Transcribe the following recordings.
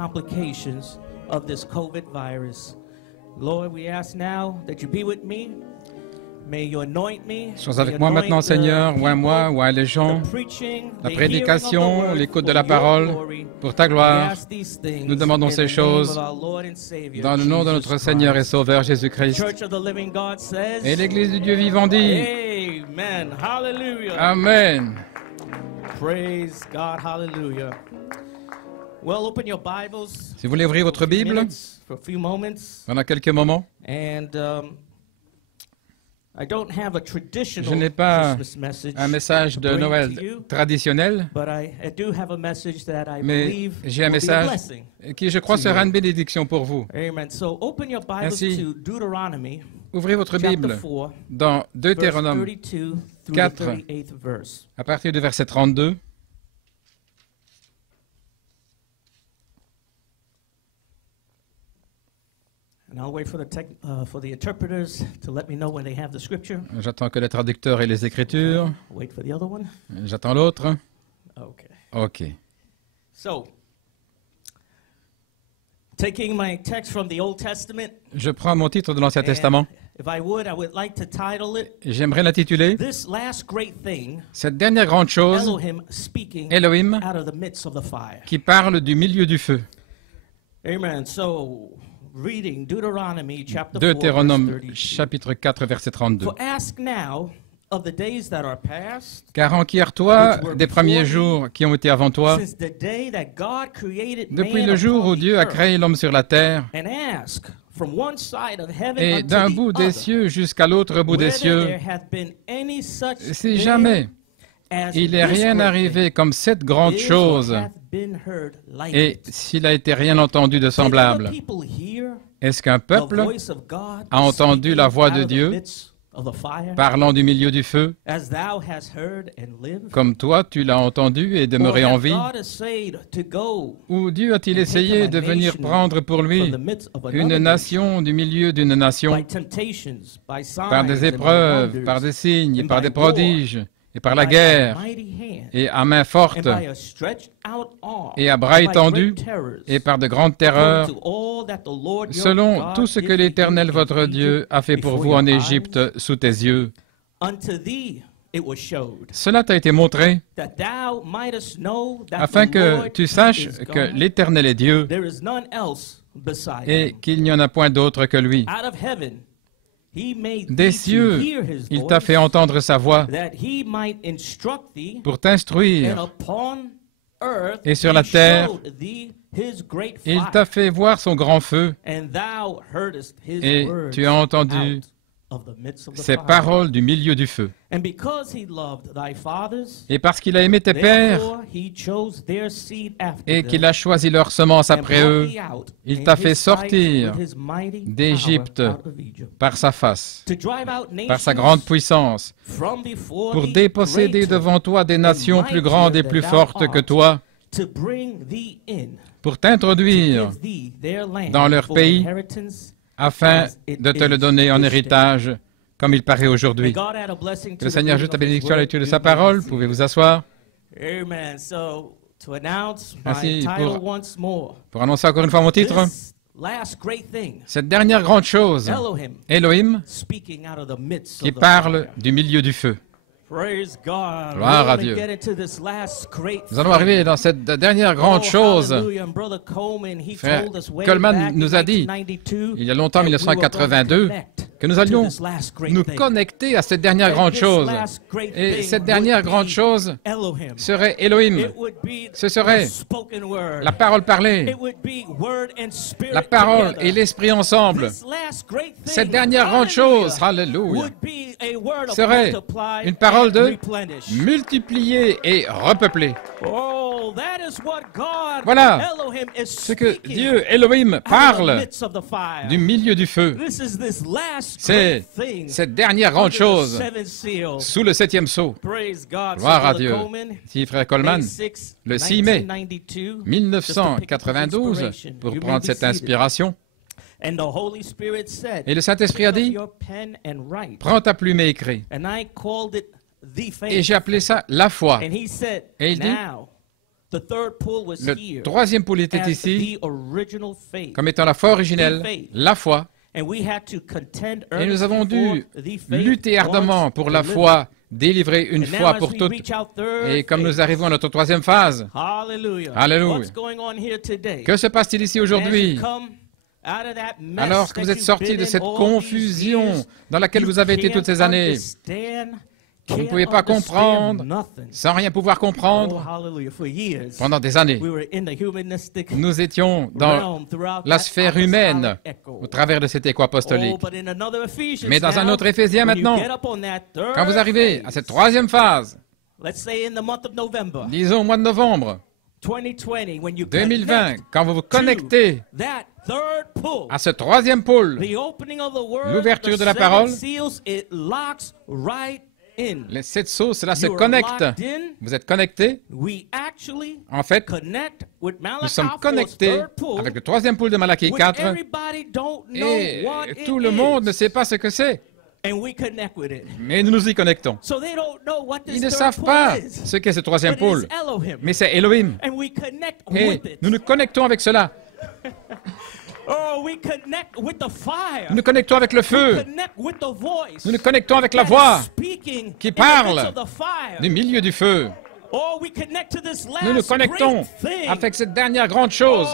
complications of this COVID virus. Lord, we ask now that you be with me. May you anoint me. Sois avec moi maintenant, Seigneur, oins moi, oins les gens, la prédication, l'écoute de la parole, pour ta gloire. Nous demandons ces choses dans le nom de notre Seigneur et Sauveur Jésus-Christ. Et l'Église du Dieu vivant dit Amen. Praise God, hallelujah. Well, open your Bibles. Si vous voulez ouvrir votre Bible pendant quelques moments. Je n'ai pas un message de Noël traditionnel, mais j'ai un message qui, je crois, sera une bénédiction pour vous. Ainsi, ouvrez votre Bible dans Deutéronome 4, à partir du verset 32. J'attends que les traducteurs aient les Écritures. J'attends l'autre. OK. Je prends mon titre de l'Ancien Testament. J'aimerais l'intituler « Cette dernière grande chose, Elohim, qui parle du milieu du feu ». Deutéronome chapitre 4, verset 32. Car enquiers-toi des premiers jours qui ont été avant toi, depuis le jour où Dieu a créé l'homme sur la terre, et d'un bout des cieux jusqu'à l'autre bout des cieux, si jamais il n'est rien arrivé comme cette grande chose, et s'il n'a été rien entendu de semblable, est-ce qu'un peuple a entendu la voix de Dieu parlant du milieu du feu, comme toi tu l'as entendu et demeuré en vie? Ou Dieu a-t-il essayé de venir prendre pour lui une nation du milieu d'une nation, par des épreuves, par des signes, par des prodiges, et par la guerre, et à main forte, et à bras étendus, et par de grandes terreurs, selon tout ce que l'Éternel votre Dieu a fait pour vous en Égypte sous tes yeux. Cela t'a été montré, afin que tu saches que l'Éternel est Dieu, et qu'il n'y en a point d'autre que lui. Des cieux, il t'a fait entendre sa voix pour t'instruire, et sur la terre, il t'a fait voir son grand feu, et tu as entendu ces paroles du milieu du feu. Et parce qu'il a aimé tes pères et qu'il a choisi leur semence après eux, il t'a fait sortir d'Égypte par sa face, par sa grande puissance, pour déposséder devant toi des nations plus grandes et plus fortes que toi, pour t'introduire dans leur pays, afin de te le donner en héritage, comme il paraît aujourd'hui. Que le Seigneur ajoute la bénédiction à la lecture de sa parole. Pouvez vous asseoir. Ainsi, pour annoncer encore une fois mon titre, cette dernière grande chose, Elohim, qui parle du milieu du feu. Gloire à Dieu. Nous allons arriver dans cette dernière grande chose. Frère Coleman nous a dit, il y a longtemps, en 1982, que nous allions nous connecter à cette dernière grande chose. Et cette dernière grande chose serait Elohim. Ce serait la parole parlée, la parole et l'esprit ensemble. Cette dernière grande chose, alléluia, serait une parole de multiplier et repeupler. Voilà ce que Dieu Elohim parle du milieu du feu. C'est cette dernière grande chose sous le 7e sceau. Gloire à Dieu. Si frère Coleman, le 6 mai 1992, pour prendre cette inspiration, et le Saint-Esprit a dit, prends ta plume et écris. Et j'ai appelé ça la foi. Et il dit, Le troisième pôle était ici, comme étant la foi originelle, la foi. Et nous avons dû lutter ardemment pour la foi, délivrer une fois pour toutes. Et comme nous arrivons à notre troisième phase, Alléluia. Que se passe-t-il ici aujourd'hui? Alors que vous êtes sortis de cette confusion dans laquelle vous avez été toutes ces années, vous ne pouvez pas comprendre, sans rien pouvoir comprendre. Pendant des années, nous étions dans la sphère humaine au travers de cet écho apostolique. Mais dans un autre Éphésiens maintenant, quand vous arrivez à cette troisième phase, disons au mois de novembre 2020, quand vous vous connectez à ce troisième pôle, l'ouverture de la parole, les 7 sceaux, cela se connecte. Vous êtes connectés. En fait, nous sommes connectés avec le troisième pôle de Malachie 4 et tout le monde ne sait pas ce que c'est. Mais nous nous y connectons. Ils ne savent pas ce qu'est ce troisième pôle, mais c'est Elohim. Et nous nous connectons avec cela. Nous nous connectons avec le feu. Nous nous connectons avec la voix qui parle du milieu du feu. Nous nous connectons avec cette dernière grande chose.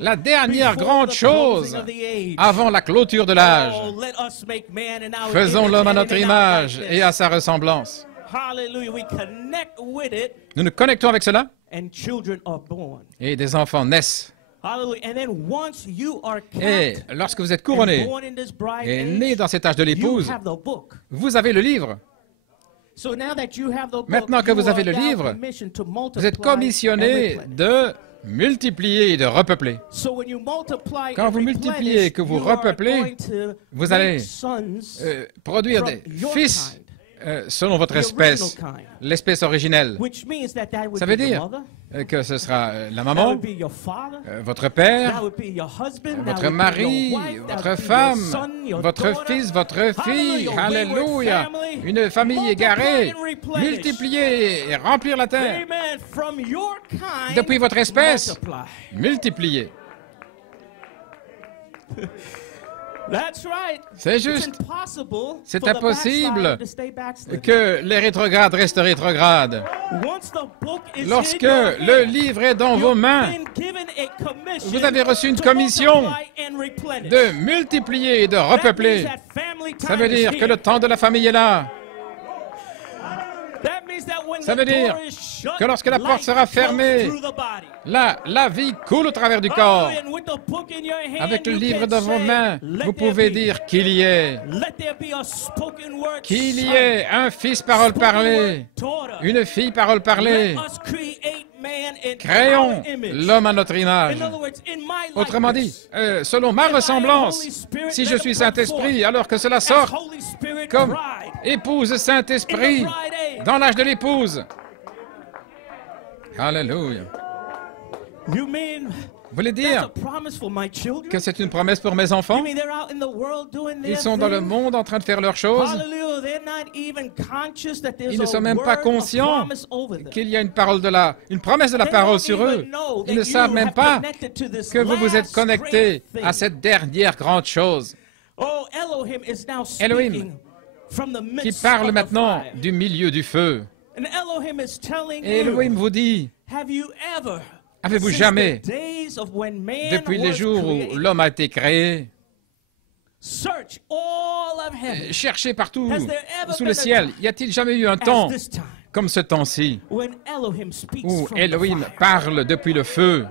La dernière grande chose avant la clôture de l'âge. Faisons l'homme à notre image et à sa ressemblance. Nous nous connectons avec cela. Et des enfants naissent. Et lorsque vous êtes couronné et né dans cet âge de l'épouse, vous avez le livre. Maintenant que vous avez le livre, vous êtes commissionné de multiplier et de repeupler. Quand vous multipliez et que vous repeuplez, vous allez produire des fils selon votre espèce, l'espèce originelle. Ça veut dire que ce sera la maman, votre père, votre mari, votre femme, votre fils, votre fille. Alléluia! Une famille égarée, multiplier et remplir la terre. Depuis votre espèce, multiplier. C'est juste. C'est impossible que les rétrogrades restent rétrogrades. Lorsque le livre est dans vos mains, vous avez reçu une commission de multiplier et de repeupler. Ça veut dire que le temps de la famille est là. Ça veut dire que lorsque la porte sera fermée, la vie coule au travers du corps. Avec le livre dans vos mains, vous pouvez dire qu'il y ait un fils parole parlée, une fille parole parlée. Créons l'homme à notre image. Autrement dit, selon ma ressemblance, si je suis Saint-Esprit, alors que cela sort comme épouse Saint-Esprit dans l'âge de l'épouse. Alléluia. Vous voulez dire que c'est une promesse pour mes enfants? Ils sont dans le monde en train de faire leurs choses. Ils ne sont même pas conscients qu'il y a une promesse de la parole sur eux. Ils ne savent même pas que vous vous êtes connectés à cette dernière grande chose. Elohim, qui parle maintenant du milieu du feu. Et Elohim vous dit, avez-vous jamais, depuis les jours où l'homme a été créé, cherché partout sous le ciel, y a-t-il jamais eu un temps comme ce temps-ci où Elohim parle depuis le feu?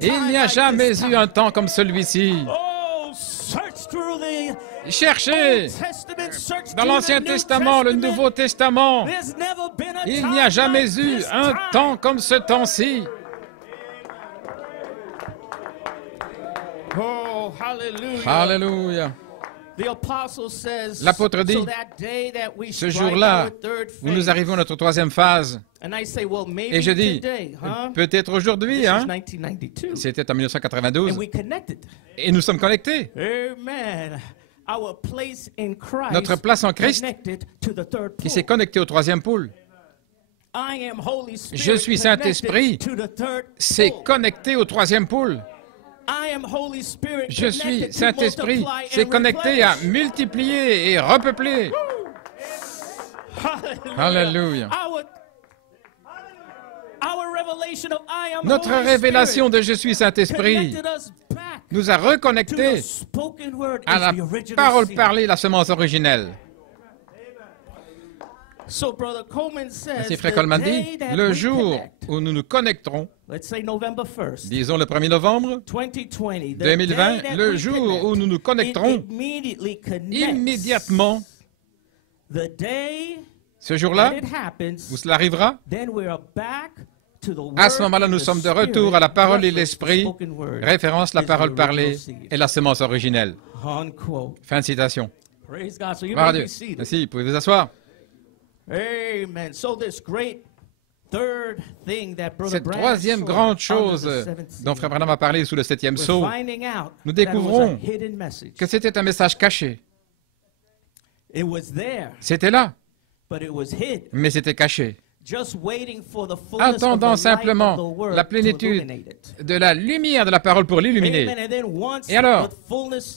Il n'y a jamais eu un temps comme celui-ci. Cherchez dans l'Ancien Testament, le Nouveau Testament. Il n'y a jamais eu un temps comme ce temps-ci. Alléluia. L'apôtre dit, ce jour-là, où nous arrivons à notre troisième phase, et je dis, peut-être aujourd'hui, hein? C'était en 1992, et nous sommes connectés. Notre place en Christ qui s'est connectée au troisième pôle. Je suis Saint-Esprit, c'est connecté au troisième pôle. Je suis Saint-Esprit, c'est connecté à multiplier et repeupler. Alléluia. Notre révélation de Je suis Saint-Esprit nous a reconnectés à la parole parlée, la semence originelle. Ainsi, Frère Coleman dit, le jour où nous nous connecterons, disons le 1er novembre 2020, le jour où nous nous connecterons, immédiatement, ce jour-là, où cela arrivera, à ce moment-là, nous sommes de retour à la parole et l'esprit, référence la parole parlée et la semence originelle. Fin de citation. Gloire à Dieu. Merci, vous pouvez vous asseoir. Cette troisième grande chose dont Frère Branham a parlé sous le 7e sceau, nous découvrons que c'était un message caché. C'était là, mais c'était caché. Attendant simplement la plénitude de la lumière de la parole pour l'illuminer. Et alors,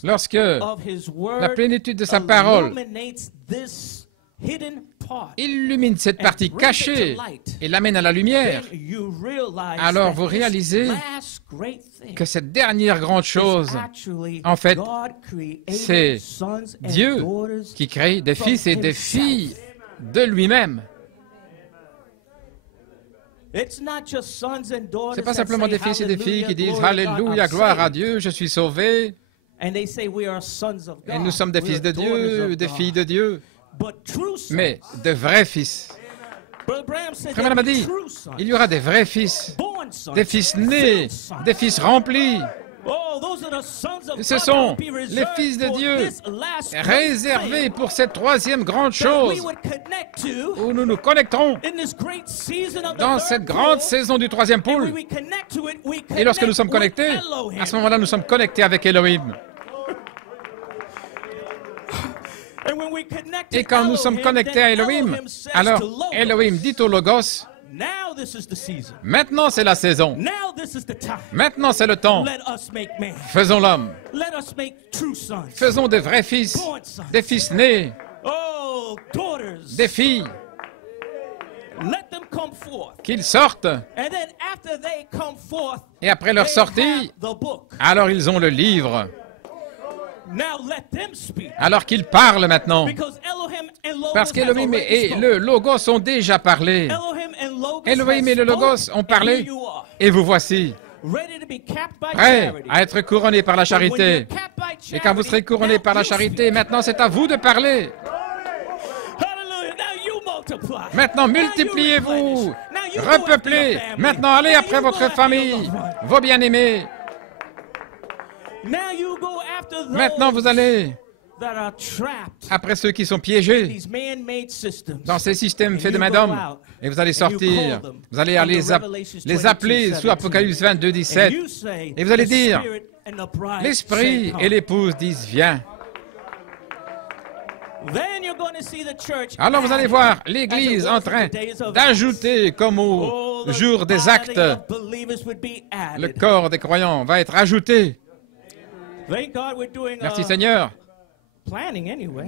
lorsque la plénitude de sa parole illumine cette partie cachée et l'amène à la lumière, alors vous réalisez que cette dernière grande chose, en fait, c'est Dieu qui crée des fils et des filles de lui-même. Ce n'est pas simplement des fils et des filles qui disent « Alléluia, gloire à Dieu, je suis sauvé ». Et nous sommes des fils de Dieu, des filles de Dieu. Mais de vrais fils. Frère Branham a dit, il y aura des vrais fils, des fils nés, des fils remplis. Ce sont les fils de Dieu réservés pour cette troisième grande chose où nous nous connecterons dans cette grande saison du troisième pôle. Et lorsque nous sommes connectés, à ce moment-là, nous sommes connectés avec Elohim. Et quand nous sommes connectés à Elohim, alors Elohim dit au Logos, maintenant c'est la saison, maintenant c'est le temps, faisons l'homme, faisons des vrais fils, des fils nés, des filles, qu'ils sortent, et après leur sortie, alors ils ont le livre. Alors qu'ils parlent maintenant, parce qu'Elohim et le Logos ont déjà parlé. Elohim et le Logos ont parlé, et vous voici, prêts à être couronnés par la charité. Et quand vous serez couronnés par la charité, maintenant c'est à vous de parler. Maintenant multipliez-vous, repeuplez. Maintenant allez après votre famille, vos bien-aimés. Maintenant, vous allez après ceux qui sont piégés dans ces systèmes faits de main d'homme. Et vous allez sortir, vous allez les appeler sous Apocalypse 22, 17. Et vous allez dire, l'Esprit et l'épouse disent, viens. Alors vous allez voir l'Église en train d'ajouter, comme au jour des actes, le corps des croyants va être ajouté. Merci Seigneur.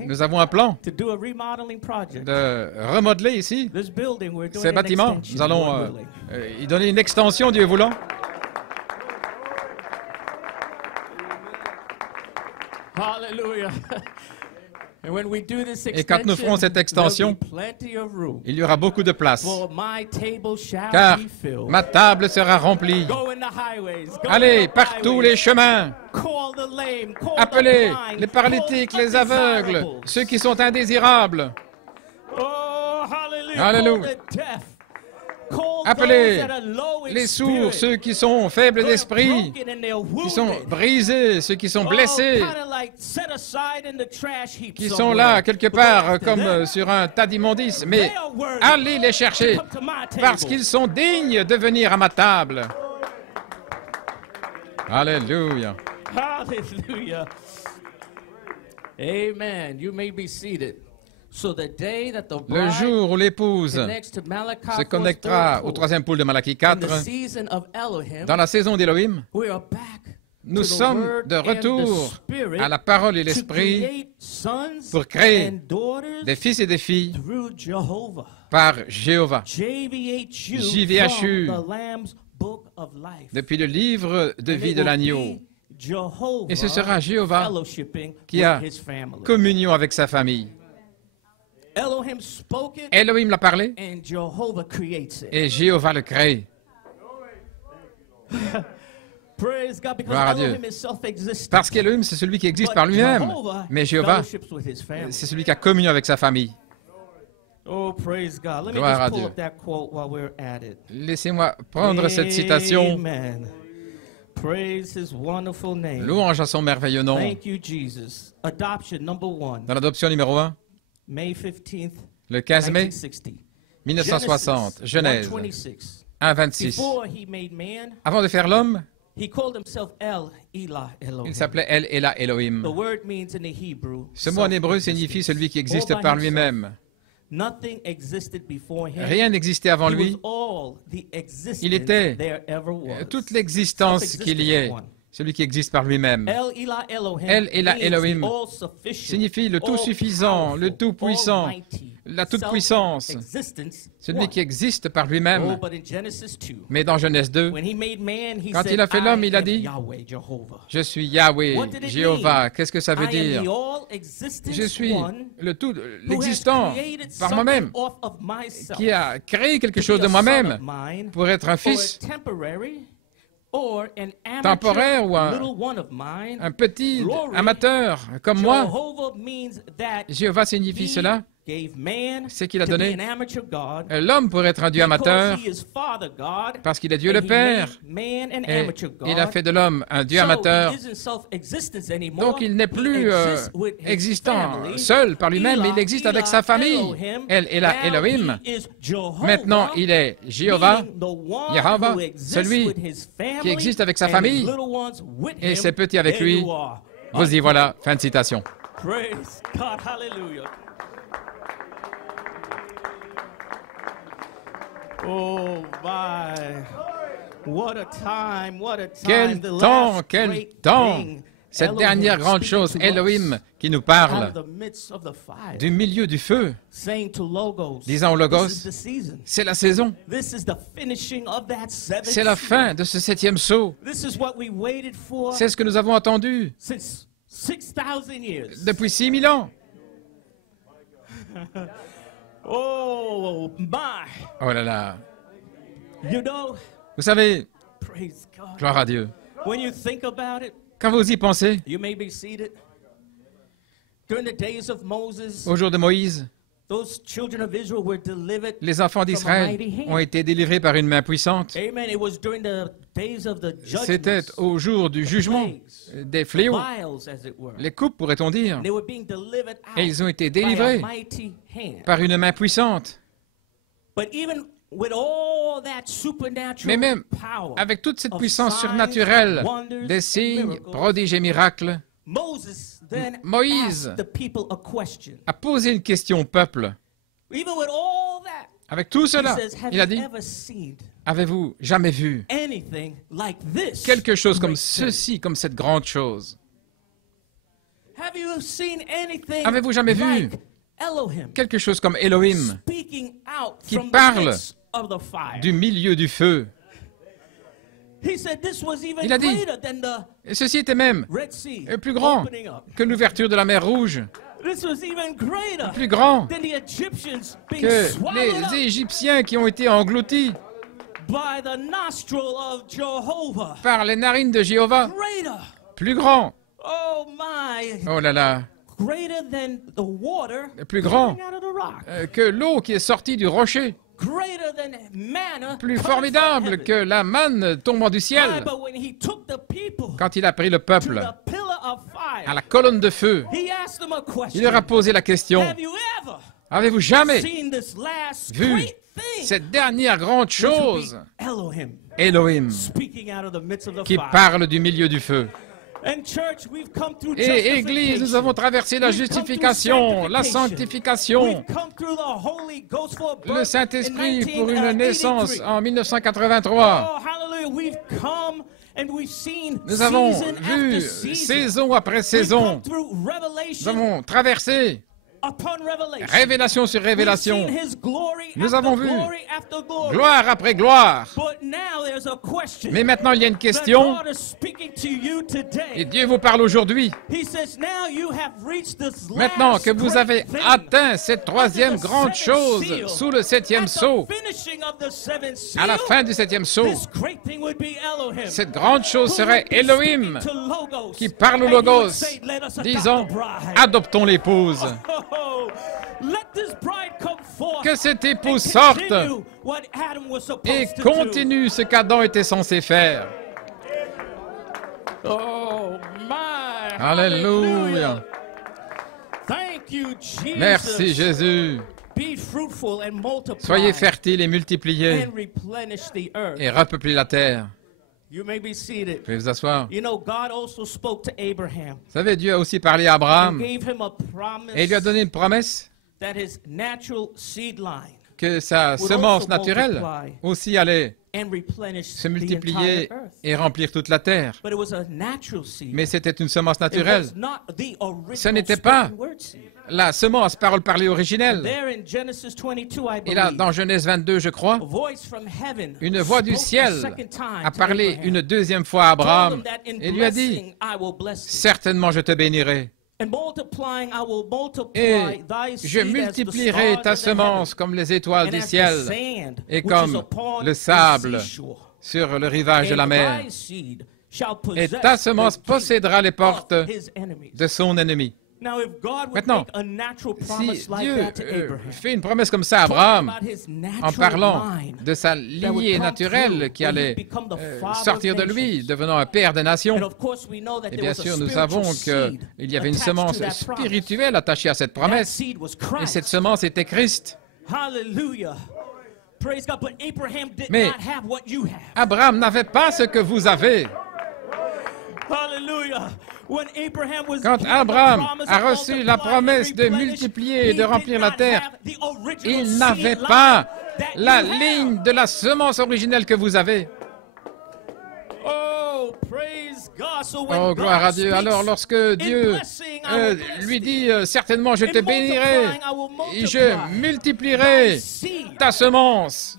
Nous avons un plan de remodeler ici ces bâtiments. Nous allons y donner une extension, Dieu voulant. Hallelujah. Et quand nous ferons cette extension, il y aura beaucoup de place, car ma table sera remplie. Allez, par tous les chemins, appelez les paralytiques, les aveugles, ceux qui sont indésirables. Alléluia. Appelez les sourds, ceux qui sont faibles d'esprit, qui sont brisés, ceux qui sont blessés, qui sont là quelque part comme sur un tas d'immondices. Mais allez les chercher parce qu'ils sont dignes de venir à ma table. Alléluia. Amen. You may be seated. Le jour où l'épouse se connectera au troisième poule de Malachie 4, dans la saison d'Élohim, nous sommes de retour à la parole et l'esprit pour créer des fils et des filles par Jéhovah. JVHU, depuis le livre de vie de l'agneau. Et ce sera Jéhovah qui a communion avec sa famille. Elohim l'a parlé et Jéhovah le crée. Gloire à Dieu. Parce qu'Elohim, c'est celui qui existe par lui-même. Mais Jéhovah, c'est celui qui a communion avec sa famille. Gloire à Dieu. Laissez-moi prendre cette citation. Louange à son merveilleux nom. Dans l'adoption numéro 1, le 15 mai 1960, Genèse 1:26. Avant de faire l'homme, il s'appelait El Elah Elohim. Ce mot en hébreu signifie celui qui existe par lui-même. Rien n'existait avant lui. Il était toute l'existence qu'il y ait. Celui qui existe par lui-même. El Elah Elohim signifie le tout-suffisant, le tout-puissant, la toute-puissance, celui qui existe par lui-même. Mais dans Genèse 2, quand il a fait l'homme, il a dit « Je suis Yahweh, Jéhovah ». Qu'est-ce que ça veut dire? Je suis le tout, l'existant par moi-même, qui a créé quelque chose de moi-même pour être un fils temporaire ou un petit amateur comme moi. Jéhovah signifie cela, c'est qu'il a donné l'homme pour être un Dieu amateur parce qu'il est Dieu le Père et il a fait de l'homme un Dieu amateur. Donc il n'est plus existant seul par lui-même, mais il existe avec sa famille. El Elah Elohim. Maintenant il est Jéhovah, Yahweh, celui qui existe avec sa famille et ses petits avec lui. Vous y voilà, fin de citation. Praise God, hallelujah. Oh my, what a time, what a time. Quel temps, cette dernière grande chose, Elohim qui nous parle du milieu du feu, disant au Logos, c'est la saison, c'est la fin de ce 7e sceau, c'est ce que nous avons attendu depuis 6000 ans. Oh my! Oh là là! Vous savez, gloire à Dieu. Quand vous y pensez, au jour de Moïse, les enfants d'Israël ont été délivrés par une main puissante. C'était au jour du jugement, des fléaux, les coupes pourrait-on dire, et ils ont été délivrés par une main puissante. Mais même avec toute cette puissance surnaturelle, des signes, prodiges et miracles, Moïse a posé une question au peuple. Avec tout cela, il a dit, avez-vous jamais vu quelque chose comme ceci, comme cette grande chose? Avez-vous jamais vu quelque chose comme Elohim qui parle du milieu du feu? Il a dit, et ceci était même plus grand que l'ouverture de la mer Rouge, plus grand que les Égyptiens qui ont été engloutis par les narines de Jéhovah, plus grand, oh là là, plus grand que l'eau qui est sortie du rocher, plus formidable que la manne tombant du ciel. Quand il a pris le peuple à la colonne de feu, il leur a posé la question, avez-vous jamais vu cette dernière grande chose, Elohim, qui parle du milieu du feu? Et Église, nous avons traversé la justification, la sanctification, le Saint-Esprit pour une naissance en 1983. Nous avons vu saison après saison, nous avons traversé révélation sur révélation. Nous avons vu gloire après gloire. Mais maintenant, il y a une question. Et Dieu vous parle aujourd'hui. Maintenant que vous avez atteint cette troisième grande chose sous le septième sceau, à la fin du septième sceau, cette grande chose serait Elohim qui parle au Logos, disant « Adoptons l'épouse ». Que cette épouse sorte et continue ce qu'Adam était censé faire. Alléluia. Merci Jésus. Soyez fertiles et multipliez et repeuplez la terre. Vous pouvez vous asseoir. Vous savez, Dieu a aussi parlé à Abraham et il lui a donné une promesse que sa semence naturelle aussi allait se multiplier et remplir toute la terre. Mais c'était une semence naturelle. Ce n'était pas la semence, parole parlée originelle. Et là, dans Genèse 22, je crois, une voix du ciel a parlé une deuxième fois à Abraham et lui a dit, « Certainement je te bénirai. Et je multiplierai ta semence comme les étoiles du ciel et comme le sable sur le rivage de la mer. Et ta semence possédera les portes de son ennemi. » Maintenant, si Dieu fait une promesse comme ça à Abraham, en parlant de sa lignée naturelle qui allait sortir de lui, devenant un père des nations, et bien sûr, nous savons qu'il y avait une semence spirituelle attachée à cette promesse, et cette semence était Christ. Mais Abraham n'avait pas ce que vous avez. Quand Abraham a reçu la promesse de multiplier et de remplir la terre, il n'avait pas la ligne de la semence originelle que vous avez. Oh, gloire à Dieu. Alors, lorsque Dieu lui dit « Certainement, je te bénirai et je multiplierai ta semence,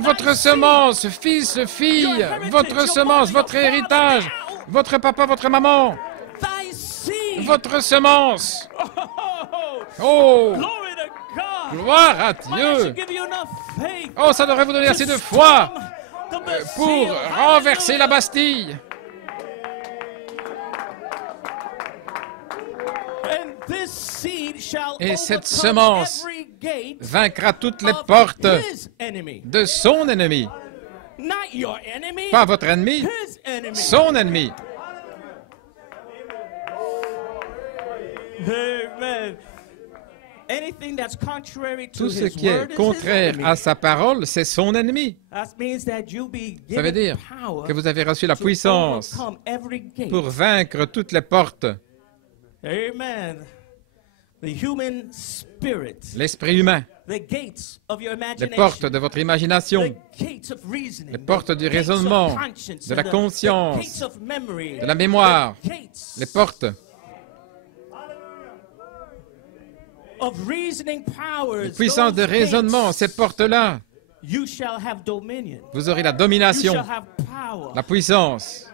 votre semence, fils, fille, votre semence, votre héritage, votre papa, votre maman, votre semence. Oh, gloire à Dieu. Oh, ça devrait vous donner assez de foi pour renverser la Bastille. Et cette semence vaincra toutes les portes de son ennemi. Pas votre ennemi, son ennemi. Tout ce qui est contraire à sa parole, c'est son ennemi. Ça veut dire que vous avez reçu la puissance pour vaincre toutes les portes. L'esprit humain, les portes de votre imagination, les portes du raisonnement, de la conscience, de la mémoire, les portes les puissances de raisonnement, ces portes-là, vous aurez la domination, la puissance.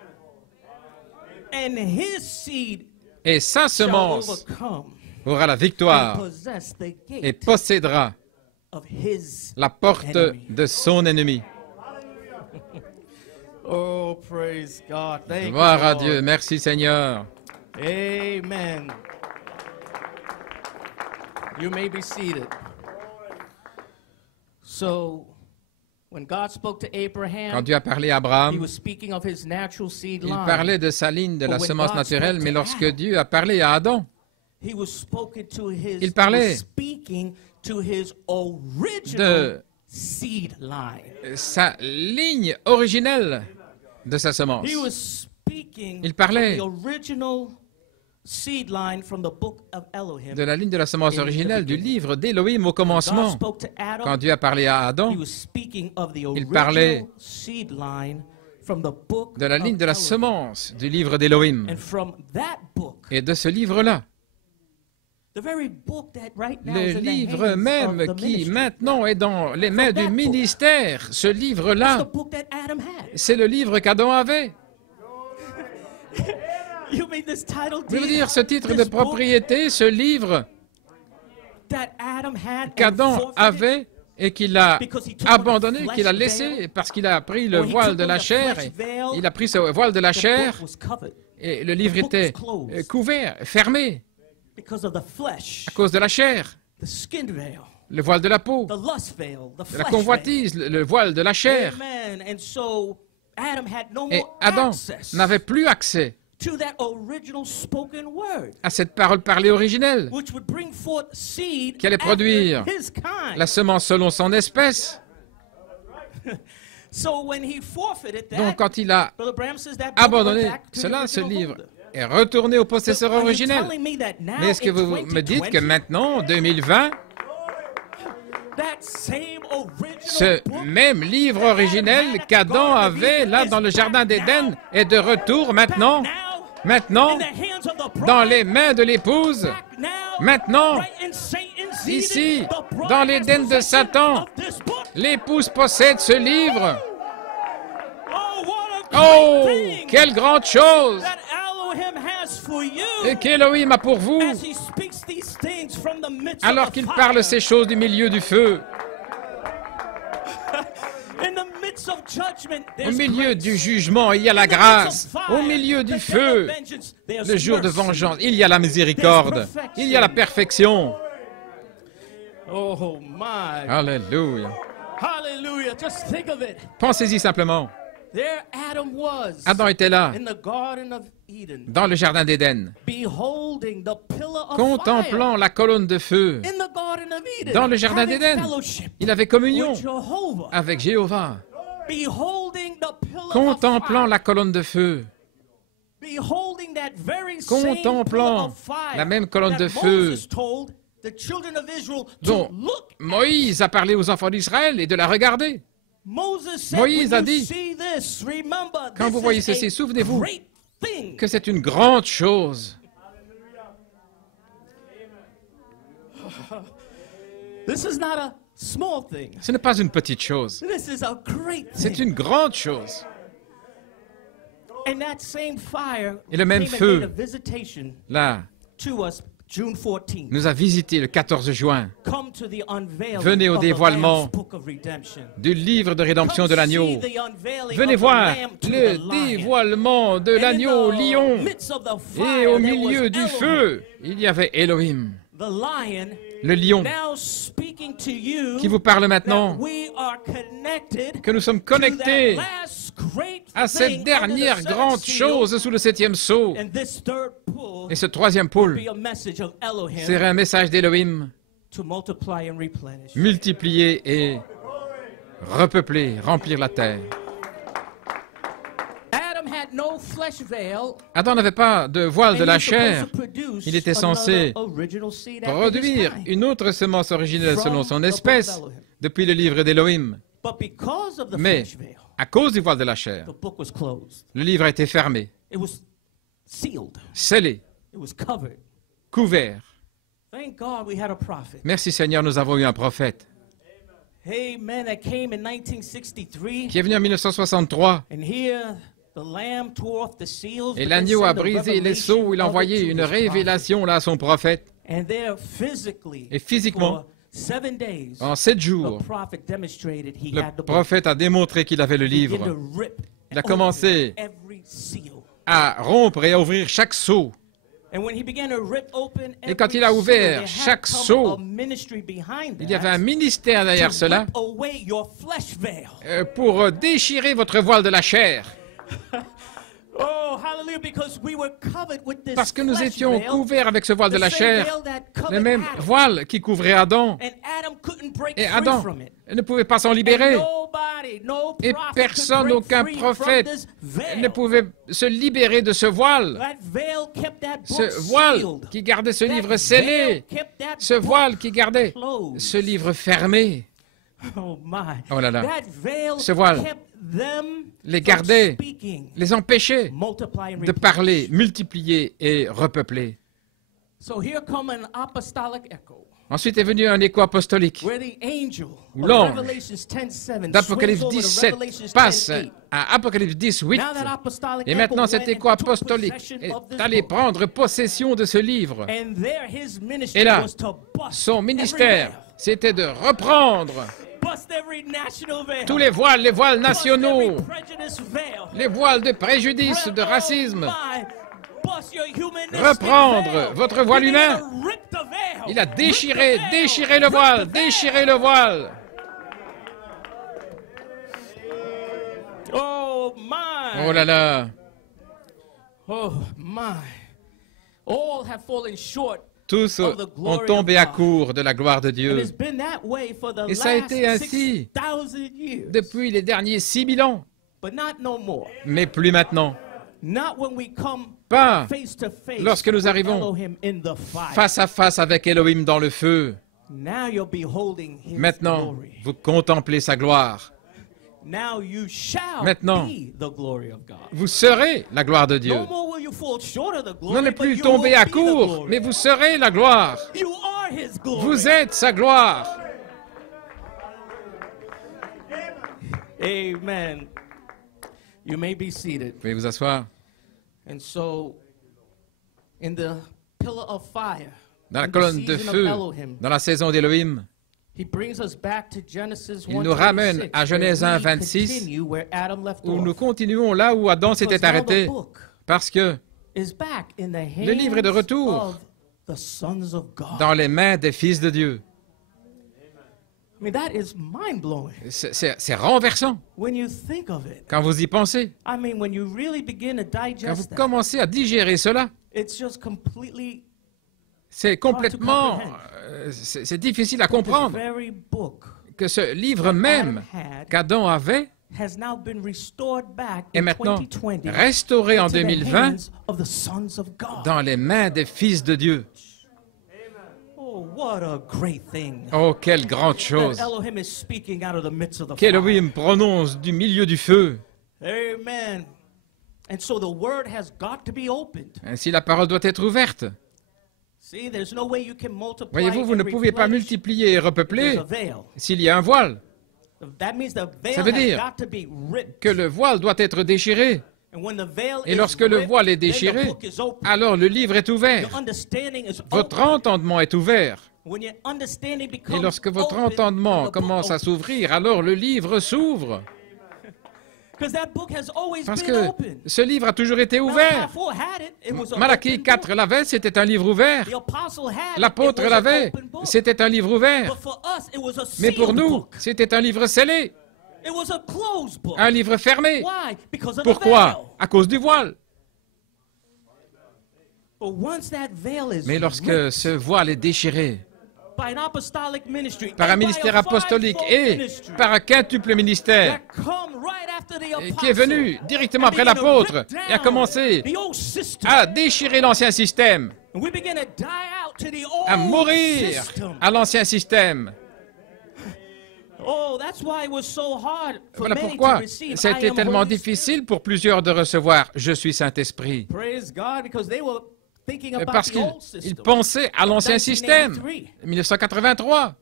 Et sa semence aura la victoire et possédera la porte de son ennemi. Gloire à Dieu. Merci Seigneur. Amen. You may be seated. So, when God spoke to Abraham, quand Dieu a parlé à Abraham, he was speaking of his natural seed line. Il parlait de sa ligne de la semence naturelle, mais lorsque Dieu a parlé à Adam, il parlait de sa ligne originelle de sa semence. Il parlait de la ligne de la semence originelle du livre d'Élohim au commencement. Quand Dieu a parlé à Adam, il parlait de la ligne de la semence du livre d'Élohim. Et de ce livre-là, le livre même qui maintenant est dans les mains du ministère, ce livre-là, c'est le livre qu'Adam avait. Vous voulez dire ce titre de propriété, ce livre qu'Adam avait et qu'il a abandonné, qu'il a laissé parce qu'il a pris le voile de la chair, et il a pris ce voile de la chair et le livre était couvert, fermé à cause de la chair, le voile de la peau, la convoitise, le voile de la chair. Et Adam n'avait plus accès à cette parole parlée originelle qui allait produire la semence selon son espèce. Donc quand il a abandonné cela, ce livre est retourné au possesseur originel. Mais est-ce que vous me dites que maintenant, en 2020, ce même livre originel qu'Adam avait là dans le jardin d'Éden est de retour maintenant dans les mains de l'épouse, maintenant, ici, dans l'Éden de Satan, l'épouse possède ce livre. Oh, quelle grande chose et qu'Élohim a pour vous, alors qu'il parle ces choses du milieu du feu. Au milieu du jugement, il y a la grâce. Au milieu du feu, le jour de vengeance, il y a la miséricorde. Il y a la perfection. Alléluia. Pensez-y simplement. Adam était là, dans le jardin d'Éden, contemplant la colonne de feu. Dans le jardin d'Éden, il avait communion avec Jéhovah, contemplant la colonne de feu, contemplant la même colonne de feu dont Moïse a parlé aux enfants d'Israël et de la regarder. Moïse a dit, quand vous voyez ceci, souvenez-vous que c'est une grande chose. Ce n'est pas une petite chose. C'est une grande chose. Et le même feu, là, nous a visité le 14 juin. Venez au dévoilement du livre de rédemption de l'agneau. Venez voir le dévoilement de l'agneau lion. Et au milieu du feu, il y avait Élohim, le lion, qui vous parle maintenant, que nous sommes connectés à cette dernière grande chose sous le 7e sceau. Et ce 3e pôle serait un message d'Élohim, multiplier et repeupler, remplir la terre. Adam n'avait pas de voile de la chair. Il était censé produire une autre semence originelle selon son espèce depuis le livre d'Élohim. Mais à cause du voile de la chair, le livre a été fermé, scellé, couvert. Merci Seigneur, nous avons eu un prophète qui est venu en 1963. Et l'agneau a brisé les sceaux, il a envoyé une révélation là à son prophète. Et physiquement, en 7 jours, le prophète a démontré qu'il avait le livre. Il a commencé à rompre et à ouvrir chaque sceau. Et quand il a ouvert chaque sceau, il y avait un ministère derrière cela pour déchirer votre voile de la chair. Parce que nous étions couverts avec ce voile de la chair, le même voile qui couvrait Adam. Et Adam ne pouvait pas s'en libérer. Et personne, aucun prophète ne pouvait se libérer de ce voile. Ce voile qui gardait ce livre scellé. Ce voile qui gardait ce livre fermé. Oh là là. Ce voile les gardait, les empêchait de parler, multiplier et repeupler. Ensuite est venu un écho apostolique, où l'ange d'Apocalypse 17 passe à Apocalypse 18, et maintenant cet écho apostolique est allé prendre possession de ce livre. Et là, son ministère, c'était de reprendre tous les voiles nationaux, les voiles de préjudice, de racisme. Reprendre votre voile humain. Il a déchiré le voile, déchiré le voile. Oh my. Oh là là. Oh my. All have fallen short. Tous ont tombé à court de la gloire de Dieu. Et ça a été ainsi depuis les derniers 6000 ans. Mais plus maintenant. Pas lorsque nous arrivons face à face avec Elohim dans le feu. Maintenant, vous contemplez sa gloire. Maintenant, vous serez la gloire de Dieu. Vous n'allez plus tomber à court, mais vous serez la gloire. Vous êtes sa gloire. Amen. You may be seated. Vous pouvez vous asseoir. And so, in the pillar of fire, dans la colonne de feu, dans la saison d'Élohim, il nous ramène à Genèse 1, 26, où nous continuons là où Adam s'était arrêté, parce que le livre est de retour dans les mains des fils de Dieu. C'est renversant quand vous y pensez. Quand vous commencez à digérer cela, c'est complètement... c'est difficile à comprendre que ce livre même qu'Adam avait est maintenant restauré en 2020 dans les mains des fils de Dieu. Oh, quelle grande chose qu'Elohim prononce du milieu du feu. Ainsi, la parole doit être ouverte. Voyez-vous, vous ne pouvez pas multiplier et repeupler s'il y a un voile. Ça veut dire que le voile doit être déchiré. Et lorsque le voile est déchiré, alors le livre est ouvert. Votre entendement est ouvert. Et lorsque votre entendement commence à s'ouvrir, alors le livre s'ouvre. Parce que ce livre a toujours été ouvert. Malachie 4 l'avait, c'était un livre ouvert. L'apôtre l'avait, c'était un livre ouvert. Mais pour nous, c'était un livre scellé. Un livre fermé. Pourquoi? À cause du voile. Mais lorsque ce voile est déchiré par un ministère apostolique et par un quintuple ministère qui est venu directement après l'apôtre et a commencé à déchirer l'ancien système, à mourir à l'ancien système. Voilà pourquoi ça a été tellement difficile pour plusieurs de recevoir « Je suis Saint-Esprit ». Parce qu'ils pensaient à l'ancien système, 1983,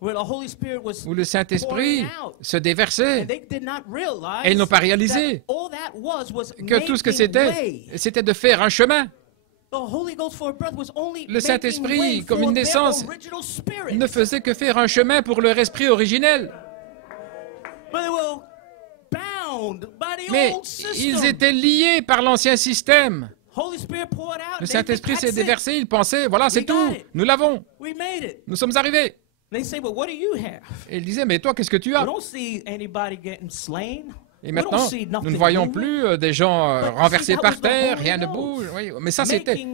où le Saint-Esprit se déversait. Et ils n'ont pas réalisé que tout ce que c'était de faire un chemin. Le Saint-Esprit, comme une naissance, ne faisait que faire un chemin pour leur esprit originel. Mais ils étaient liés par l'ancien système. Le Saint-Esprit s'est déversé, il pensait, voilà, c'est tout, nous l'avons, nous sommes arrivés. Et il disait, mais toi, qu'est-ce que tu as? Et maintenant, nous ne voyons plus des gens renversés par terre, rien ne bouge. Oui, mais ça, c'était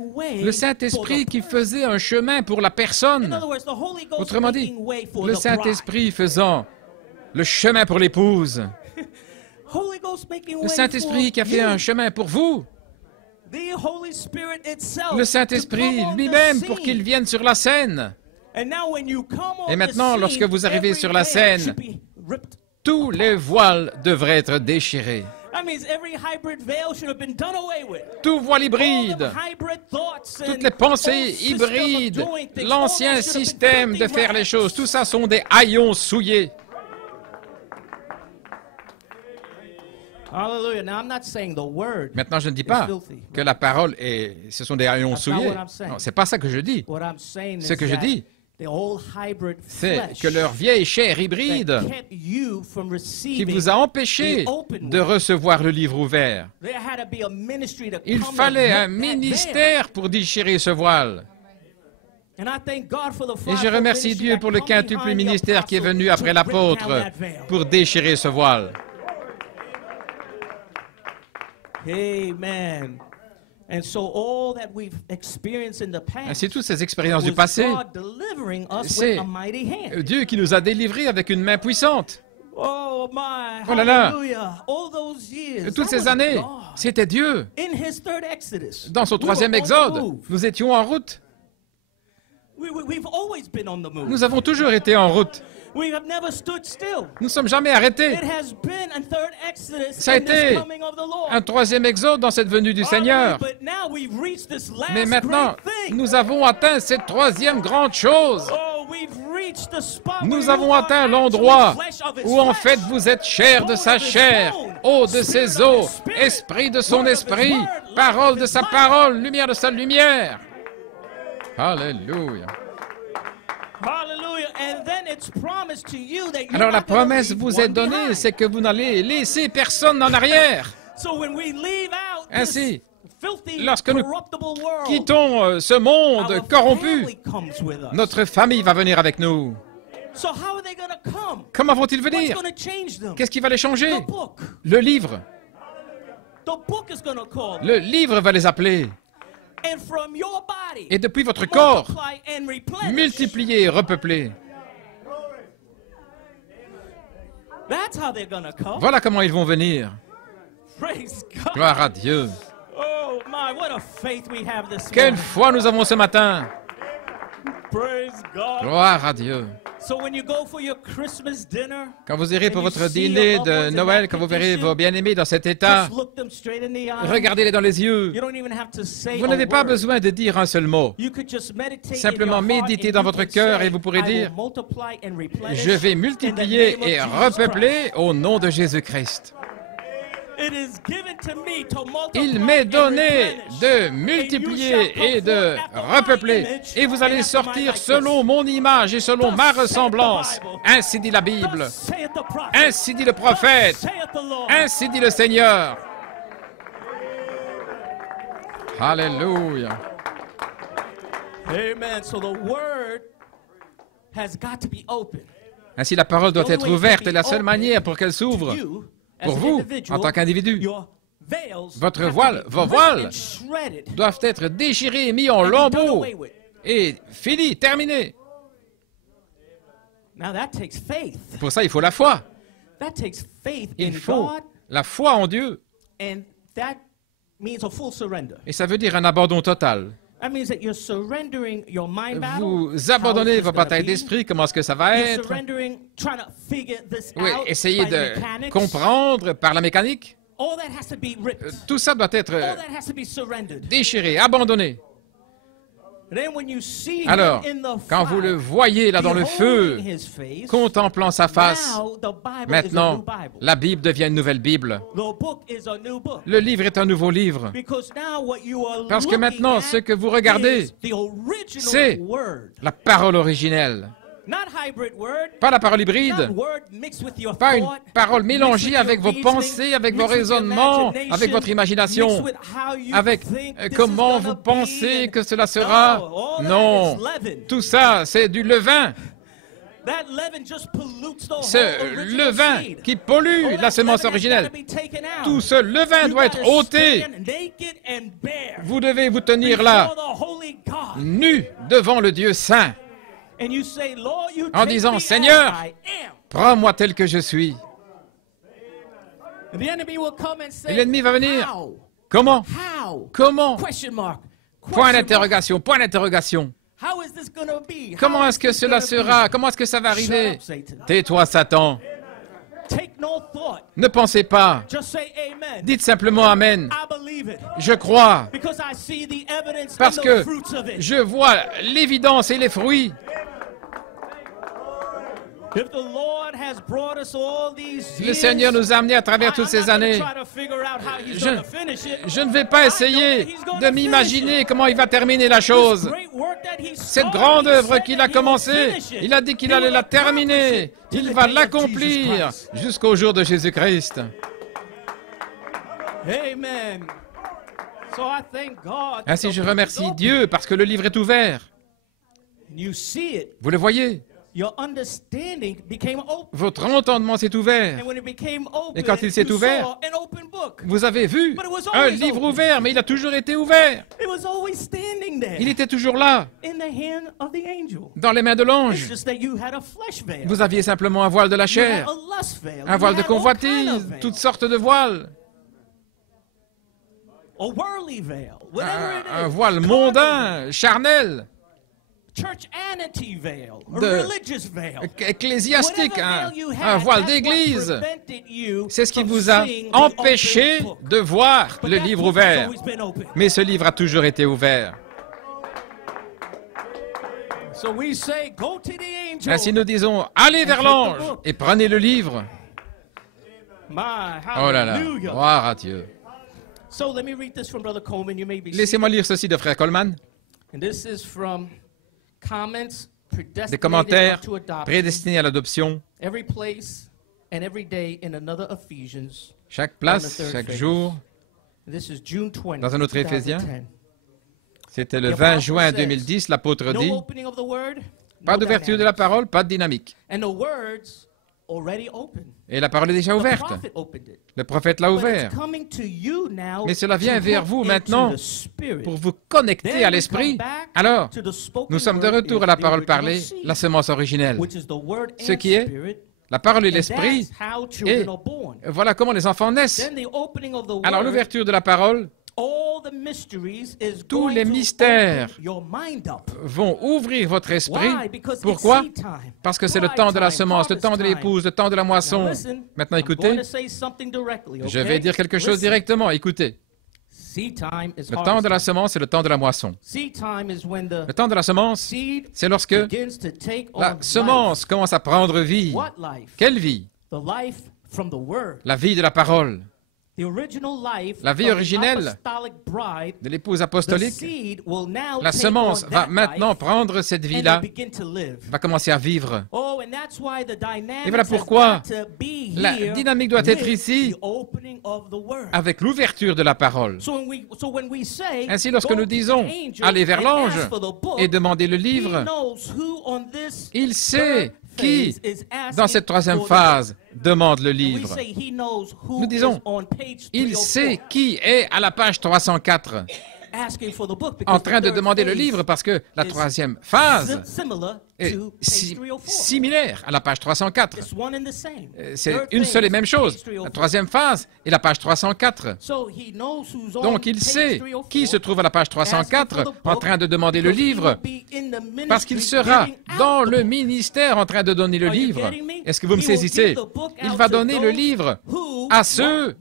le Saint-Esprit qui faisait un chemin pour la personne. Autrement dit, le Saint-Esprit faisant le chemin pour l'épouse. Le Saint-Esprit qui a fait un chemin pour vous. Le Saint-Esprit lui-même pour qu'il vienne sur la scène. Et maintenant, lorsque vous arrivez sur la scène, tous les voiles devraient être déchirés. Tout voile hybride, toutes les pensées hybrides, l'ancien système de faire les choses, tout ça sont des haillons souillés. Maintenant, je ne dis pas que la parole ce sont des haillons souillés. Non, c'est pas ça que je dis. Ce que je dis, c'est que leur vieille chair hybride qui vous a empêché de recevoir le livre ouvert. Il fallait un ministère pour déchirer ce voile. Et je remercie Dieu pour le quintuple ministère qui est venu après l'apôtre pour déchirer ce voile. Amen. Ainsi, toutes ces expériences du passé, c'est Dieu qui nous a délivrés avec une main puissante. Oh là là! Toutes ces années, c'était Dieu. Dans son troisième exode, nous étions en route. Nous avons toujours été en route. Nous ne sommes jamais arrêtés. Ça a été un troisième exode dans cette venue du Seigneur. Mais maintenant, nous avons atteint cette troisième grande chose. Nous avons atteint l'endroit où en fait vous êtes chair de sa chair, eau de ses eaux, esprit de son esprit, parole de sa parole, lumière de sa lumière. Alléluia. Alors la promesse vous est donnée, c'est que vous n'allez laisser personne en arrière. Ainsi, lorsque nous quittons ce monde corrompu, notre famille va venir avec nous. Comment vont-ils venir? Qu'est-ce qui va les changer? Le livre. Le livre va les appeler. Et depuis votre corps, multipliez et repeuplez. Voilà comment ils vont venir. Gloire à Dieu. Quelle foi nous avons ce matin. Gloire à Dieu. Quand vous irez pour votre dîner de Noël, quand vous verrez vos bien-aimés dans cet état, regardez-les dans les yeux. Vous n'avez pas besoin de dire un seul mot. Simplement méditez dans votre cœur et vous pourrez dire « Je vais multiplier et repeupler au nom de Jésus-Christ ». Il m'est donné de multiplier et de repeupler, et vous allez sortir selon mon image et selon ma ressemblance. Ainsi dit la Bible, ainsi dit le prophète, ainsi dit le Seigneur. Alléluia. Ainsi la parole doit être ouverte, et la seule manière pour qu'elle s'ouvre, pour vous, en tant qu'individu, votre voile, vos voiles doivent être déchirés et mis en lambeaux et fini, terminé. Pour ça, il faut la foi. Il faut la foi en Dieu. Et ça veut dire un abandon total. Vous abandonnez vos batailles d'esprit, comment est-ce que ça va être? Oui, essayez de comprendre par la mécanique. Tout ça doit être déchiré, abandonné. Alors, quand vous le voyez là dans le feu, contemplant sa face, maintenant, la Bible devient une nouvelle Bible. Le livre est un nouveau livre. Parce que maintenant, ce que vous regardez, c'est la parole originelle. Pas la parole hybride, pas une parole mélangée avec vos pensées, avec vos raisonnements, avec votre imagination, avec comment vous pensez que cela sera. Non, tout ça, c'est du levain. Ce levain qui pollue la semence originelle, tout ce levain doit être ôté. Vous devez vous tenir là, nu devant le Dieu saint, en disant, Seigneur, prends-moi tel que je suis. Et l'ennemi va venir. Comment? Comment? Point d'interrogation, point d'interrogation. Comment est-ce que cela sera? Comment est-ce que ça va arriver? Tais-toi, Satan. Ne pensez pas. Dites simplement Amen. Je crois. Parce que je vois l'évidence et les fruits. Le Seigneur nous a amenés à travers toutes ces années. Je ne vais pas essayer de m'imaginer comment il va terminer la chose. Cette grande œuvre qu'il a commencée, il a dit qu'il allait la terminer. Il va l'accomplir jusqu'au jour de Jésus-Christ. Ainsi, je remercie Dieu parce que le livre est ouvert. Vous le voyez? Votre entendement s'est ouvert. Et quand il s'est ouvert, vous avez vu un livre ouvert, mais il a toujours été ouvert. Il était toujours là, dans les mains de l'ange. Vous aviez simplement un voile de la chair, un voile de convoitise, toutes sortes de voiles. Un voile mondain, charnel. Ecclésiastique, un voile d'église. C'est ce qui vous a empêché de voir le livre ouvert. Mais ce livre a toujours été ouvert. Ainsi nous disons, allez vers l'ange et prenez le livre. Oh là là, gloire à Dieu. Laissez-moi lire ceci de Frère Coleman. Des commentaires prédestinés à l'adoption. Chaque place, chaque jour. Dans un autre Éphésiens. C'était le 20 juin 2010, l'apôtre dit, pas d'ouverture de la parole, pas de dynamique. Et la parole est déjà ouverte. Le prophète l'a ouvert. Mais cela vient vers vous maintenant pour vous connecter à l'esprit. Alors, nous sommes de retour à la parole parlée, la semence originelle. Ce qui est la parole et l'esprit. Et voilà comment les enfants naissent. Alors, l'ouverture de la parole, tous les mystères vont ouvrir votre esprit. Pourquoi? Parce que c'est le temps de la semence, le temps de l'épouse, le temps de la moisson. Maintenant, écoutez. Je vais dire quelque chose directement. Écoutez. Le temps de la semence et le temps de la moisson. Le temps de la semence, c'est lorsque la semence commence à prendre vie. Quelle vie? La vie de la parole. La vie originelle de l'épouse apostolique, la semence va maintenant prendre cette vie-là, va commencer à vivre. Et voilà pourquoi la dynamique doit être ici, avec l'ouverture de la parole. Ainsi, lorsque nous disons « Allez vers l'ange et demandez le livre », il sait qui, dans cette troisième phase, demande le livre. Nous disons, il sait qui est à la page 304 en train de demander le livre parce que la troisième phase est similaire à la page 304. C'est une seule et même chose. La troisième phase est la page 304. Donc il sait qui se trouve à la page 304 en train de demander le livre parce qu'il sera dans le ministère en train de donner le livre. Est-ce que vous me saisissez? Il va donner le livre à ceux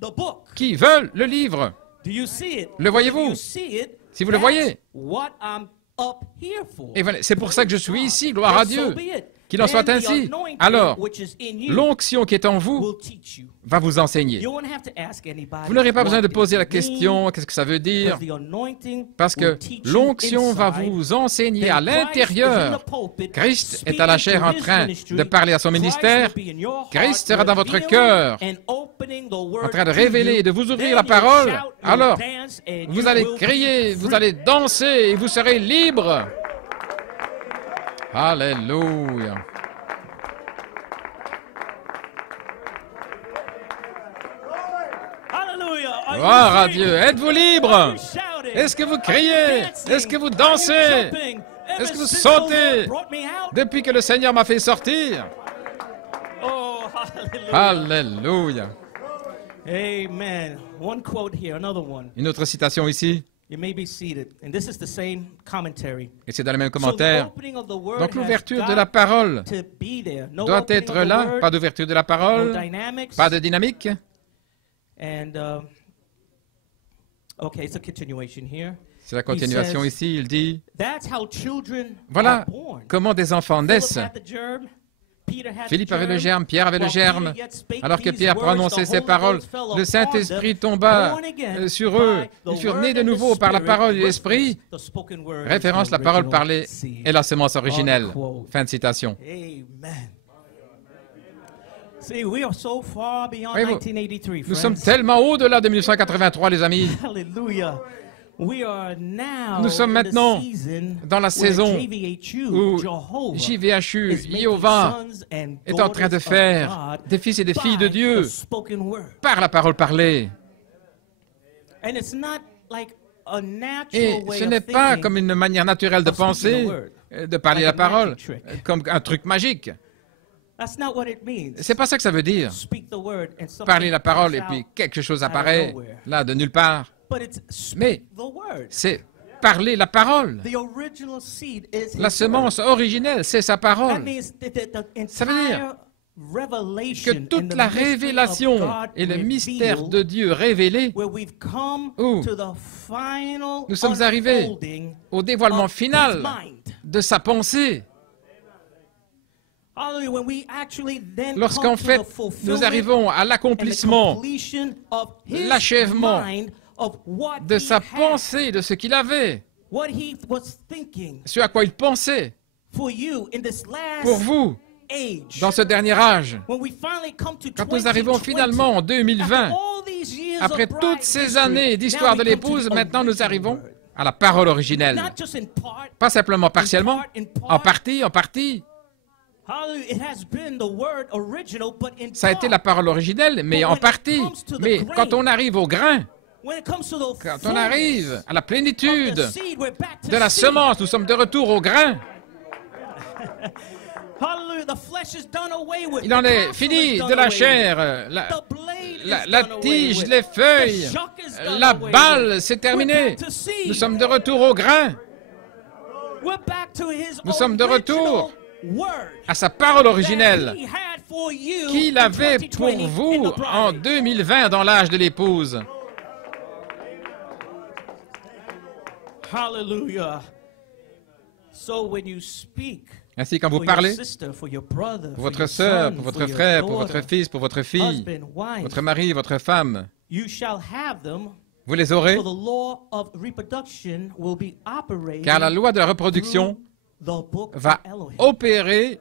qui veulent le livre. Le voyez-vous? Si vous le voyez. Et voilà, c'est pour ça que je suis ici, gloire à Dieu. Qu'il en soit ainsi. Alors, l'onction qui est en vous va vous enseigner. Vous n'aurez pas besoin de poser la question, qu'est-ce que ça veut dire? Parce que l'onction va vous enseigner à l'intérieur. Christ est à la chair en train de parler à son ministère. Christ sera dans votre cœur, en train de révéler et de vous ouvrir la parole. Alors, vous allez crier, vous allez danser et vous serez libre. Alléluia. Gloire à Dieu. Êtes-vous libre? Est-ce que vous criez? Est-ce que vous dansez? Est-ce que vous sautez depuis que le Seigneur m'a fait sortir? Alléluia. Amen. One quote here, another one. Une autre citation ici. You may be seated, and this is the same commentary. Et c'est dans le même commentaire. Donc l'ouverture de la parole doit être là. Pas d'ouverture de la parole, pas de dynamique. And okay, it's a continuation here. C'est la continuation ici. Il dit, voilà comment des enfants naissent. Philippe avait le germe, Pierre avait le germe. Alors que Pierre prononçait ces paroles, le Saint-Esprit tomba sur eux. Ils furent nés de nouveau par la parole de l'Esprit. Référence, la parole parlée est la semence originelle. Fin de citation. Nous sommes tellement au-delà de 1983, les amis. Nous sommes maintenant dans la saison où JVHU, Jéhovah, est en train de faire des fils et des filles de Dieu par la parole parlée. Et ce n'est pas comme une manière naturelle de penser, de parler la parole, comme un truc magique. C'est pas ça que ça veut dire. Parler la parole et puis quelque chose apparaît là de nulle part. Mais c'est parler la parole. La semence originelle, c'est sa parole. Ça veut dire que toute la révélation et le mystère de Dieu révélé, où nous sommes arrivés au dévoilement final de sa pensée. Lorsqu'en fait, nous arrivons à l'accomplissement, l'achèvement de sa pensée, de ce qu'il avait, ce à quoi il pensait, pour vous, dans ce dernier âge. Quand nous arrivons finalement en 2020, après toutes ces années d'histoire de l'épouse, maintenant nous arrivons à la parole originelle. Pas simplement partiellement, en partie, en partie. Ça a été la parole originelle, mais en partie. Mais quand on arrive au grain, quand on arrive à la plénitude de la semence, nous sommes de retour au grain. Il en est fini de la chair, la tige, les feuilles, la balle, c'est terminé. Nous sommes de retour au grain. Nous sommes de retour à sa parole originelle qu'il avait pour vous en 2020 dans l'âge de l'épouse. Ainsi, quand vous parlez pour votre sœur, pour votre frère, pour votre fils, pour votre fille, votre mari, votre femme, vous les aurez, car la loi de la reproduction va opérer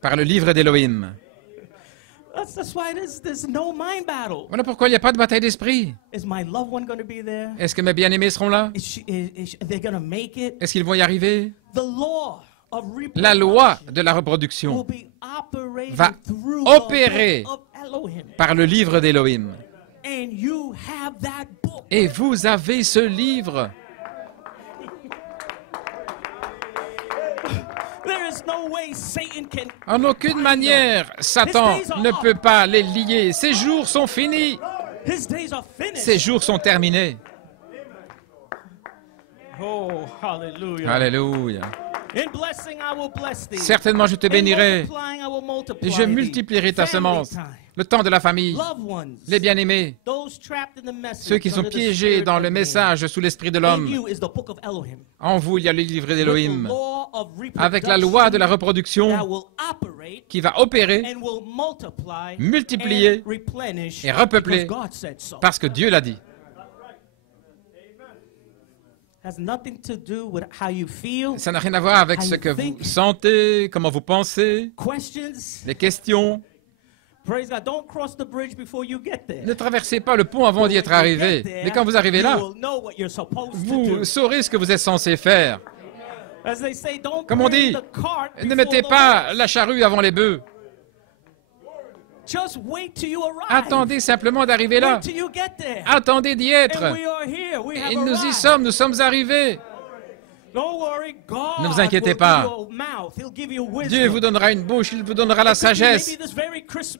par le livre d'Élohim. Voilà pourquoi il n'y a pas de bataille d'esprit. Est-ce que mes bien-aimés seront là? Est-ce qu'ils vont y arriver? La loi de la reproduction va opérer par le livre d'Élohim. Et vous avez ce livre. En aucune manière, Satan ne peut pas les lier. Ses jours sont finis. Ses jours sont terminés. Oh, hallelujah. Alléluia. Certainement, je te bénirai et je multiplierai ta semence. Le temps de la famille, les bien-aimés, ceux qui sont piégés dans le message sous l'esprit de l'homme. En vous, il y a le livre d'Élohim, avec la loi de la reproduction qui va opérer, multiplier et repeupler, parce que Dieu l'a dit. Ça n'a rien à voir avec ce que vous sentez, comment vous pensez, les questions. Ne traversez pas le pont avant d'y être arrivé. Mais quand vous arrivez là, vous saurez ce que vous êtes censé faire. Comme on dit, ne mettez pas la charrue avant les bœufs. Attendez simplement d'arriver là. Attendez d'y être. Et nous y sommes, nous sommes arrivés. Ne vous inquiétez pas. Dieu vous donnera une bouche, il vous donnera la sagesse.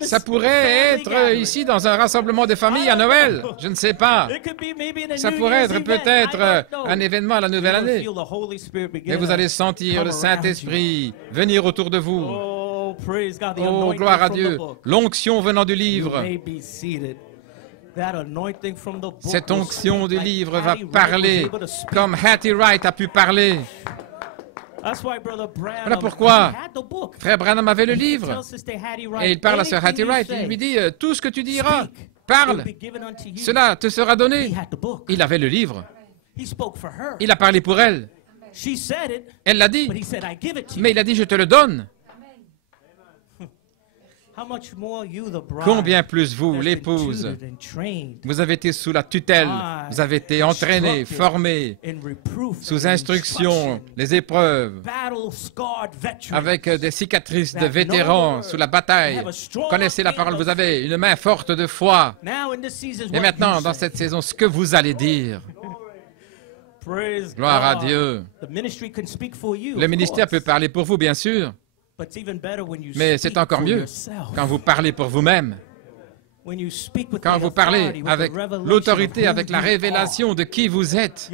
Ça pourrait être ici dans un rassemblement de famille à Noël. Je ne sais pas. Ça pourrait être peut-être un événement à la nouvelle année. Et vous allez sentir le Saint-Esprit venir autour de vous. Oh, gloire à Dieu. L'onction venant du livre. Cette onction du livre va parler comme Hattie Wright a pu parler. Voilà pourquoi Frère Branham avait le livre. Et il parle à Sœur Hattie Wright. Il lui dit, tout ce que tu diras, parle. Cela te sera donné. Il avait le livre. Il a parlé pour elle. Elle l'a dit. Mais il a dit, je te le donne. Combien plus vous, l'épouse, vous avez été sous la tutelle, vous avez été entraîné, formé, sous instruction, les épreuves, avec des cicatrices de vétérans sous la bataille. Connaissez la parole, vous avez une main forte de foi. Et maintenant, dans cette saison, ce que vous allez dire. Gloire à Dieu. Le ministère peut parler pour vous, bien sûr. Mais c'est encore mieux quand vous parlez pour vous-même. Quand vous parlez avec l'autorité, avec la révélation de qui vous êtes.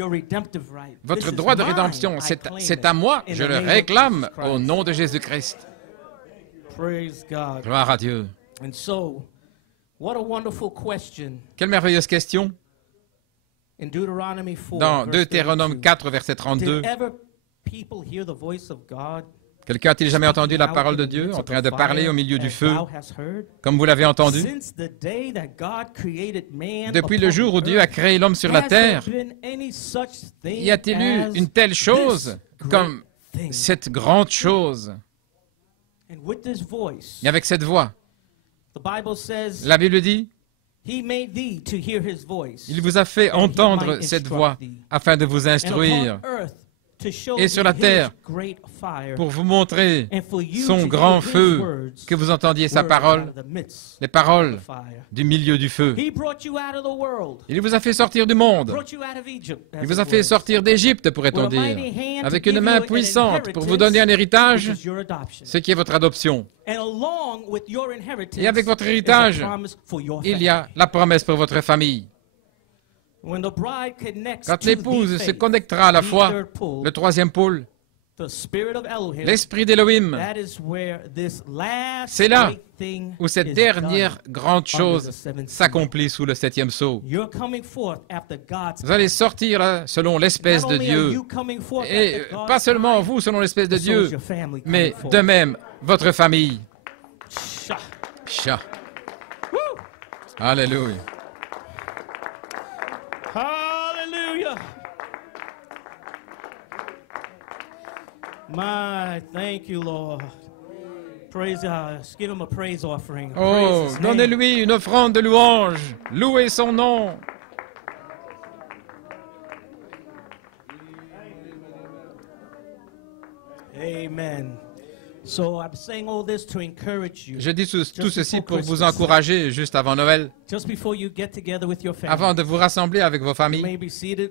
Votre droit de rédemption, c'est à moi, je le réclame au nom de Jésus-Christ. Gloire à Dieu. Quelle merveilleuse question. Dans Deutéronome 4, verset 32, quelqu'un a-t-il jamais entendu la parole de Dieu en train de parler au milieu du feu, comme vous l'avez entendu? Depuis le jour où Dieu a créé l'homme sur la terre, y a-t-il eu une telle chose comme cette grande chose? Et avec cette voix, la Bible dit, il vous a fait entendre cette voix afin de vous instruire. Et sur la terre, pour vous montrer son grand feu, que vous entendiez sa parole, les paroles du milieu du feu. Il vous a fait sortir du monde. Il vous a fait sortir d'Égypte, pourrait-on dire, avec une main puissante pour vous donner un héritage, ce qui est votre adoption. Et avec votre héritage, il y a la promesse pour votre famille. Quand l'épouse se connectera à la foi, le troisième pôle, l'esprit d'Élohim, c'est là où cette dernière grande chose s'accomplit sous le septième sceau. Vous allez sortir là, selon l'espèce de Dieu. Et pas seulement vous selon l'espèce de Dieu, mais de même votre famille. Alléluia. Hallelujah. My, thank you, Lord. Praise God. Give him a praise offering. Oh, donnez-lui une offrande de louange. Louez son nom. Amen. So I'm saying all this to encourage you. Je dis tout ceci pour vous encourager juste avant Noël, Just before you get together with your family. avant de vous rassembler avec vos You familles. may be seated.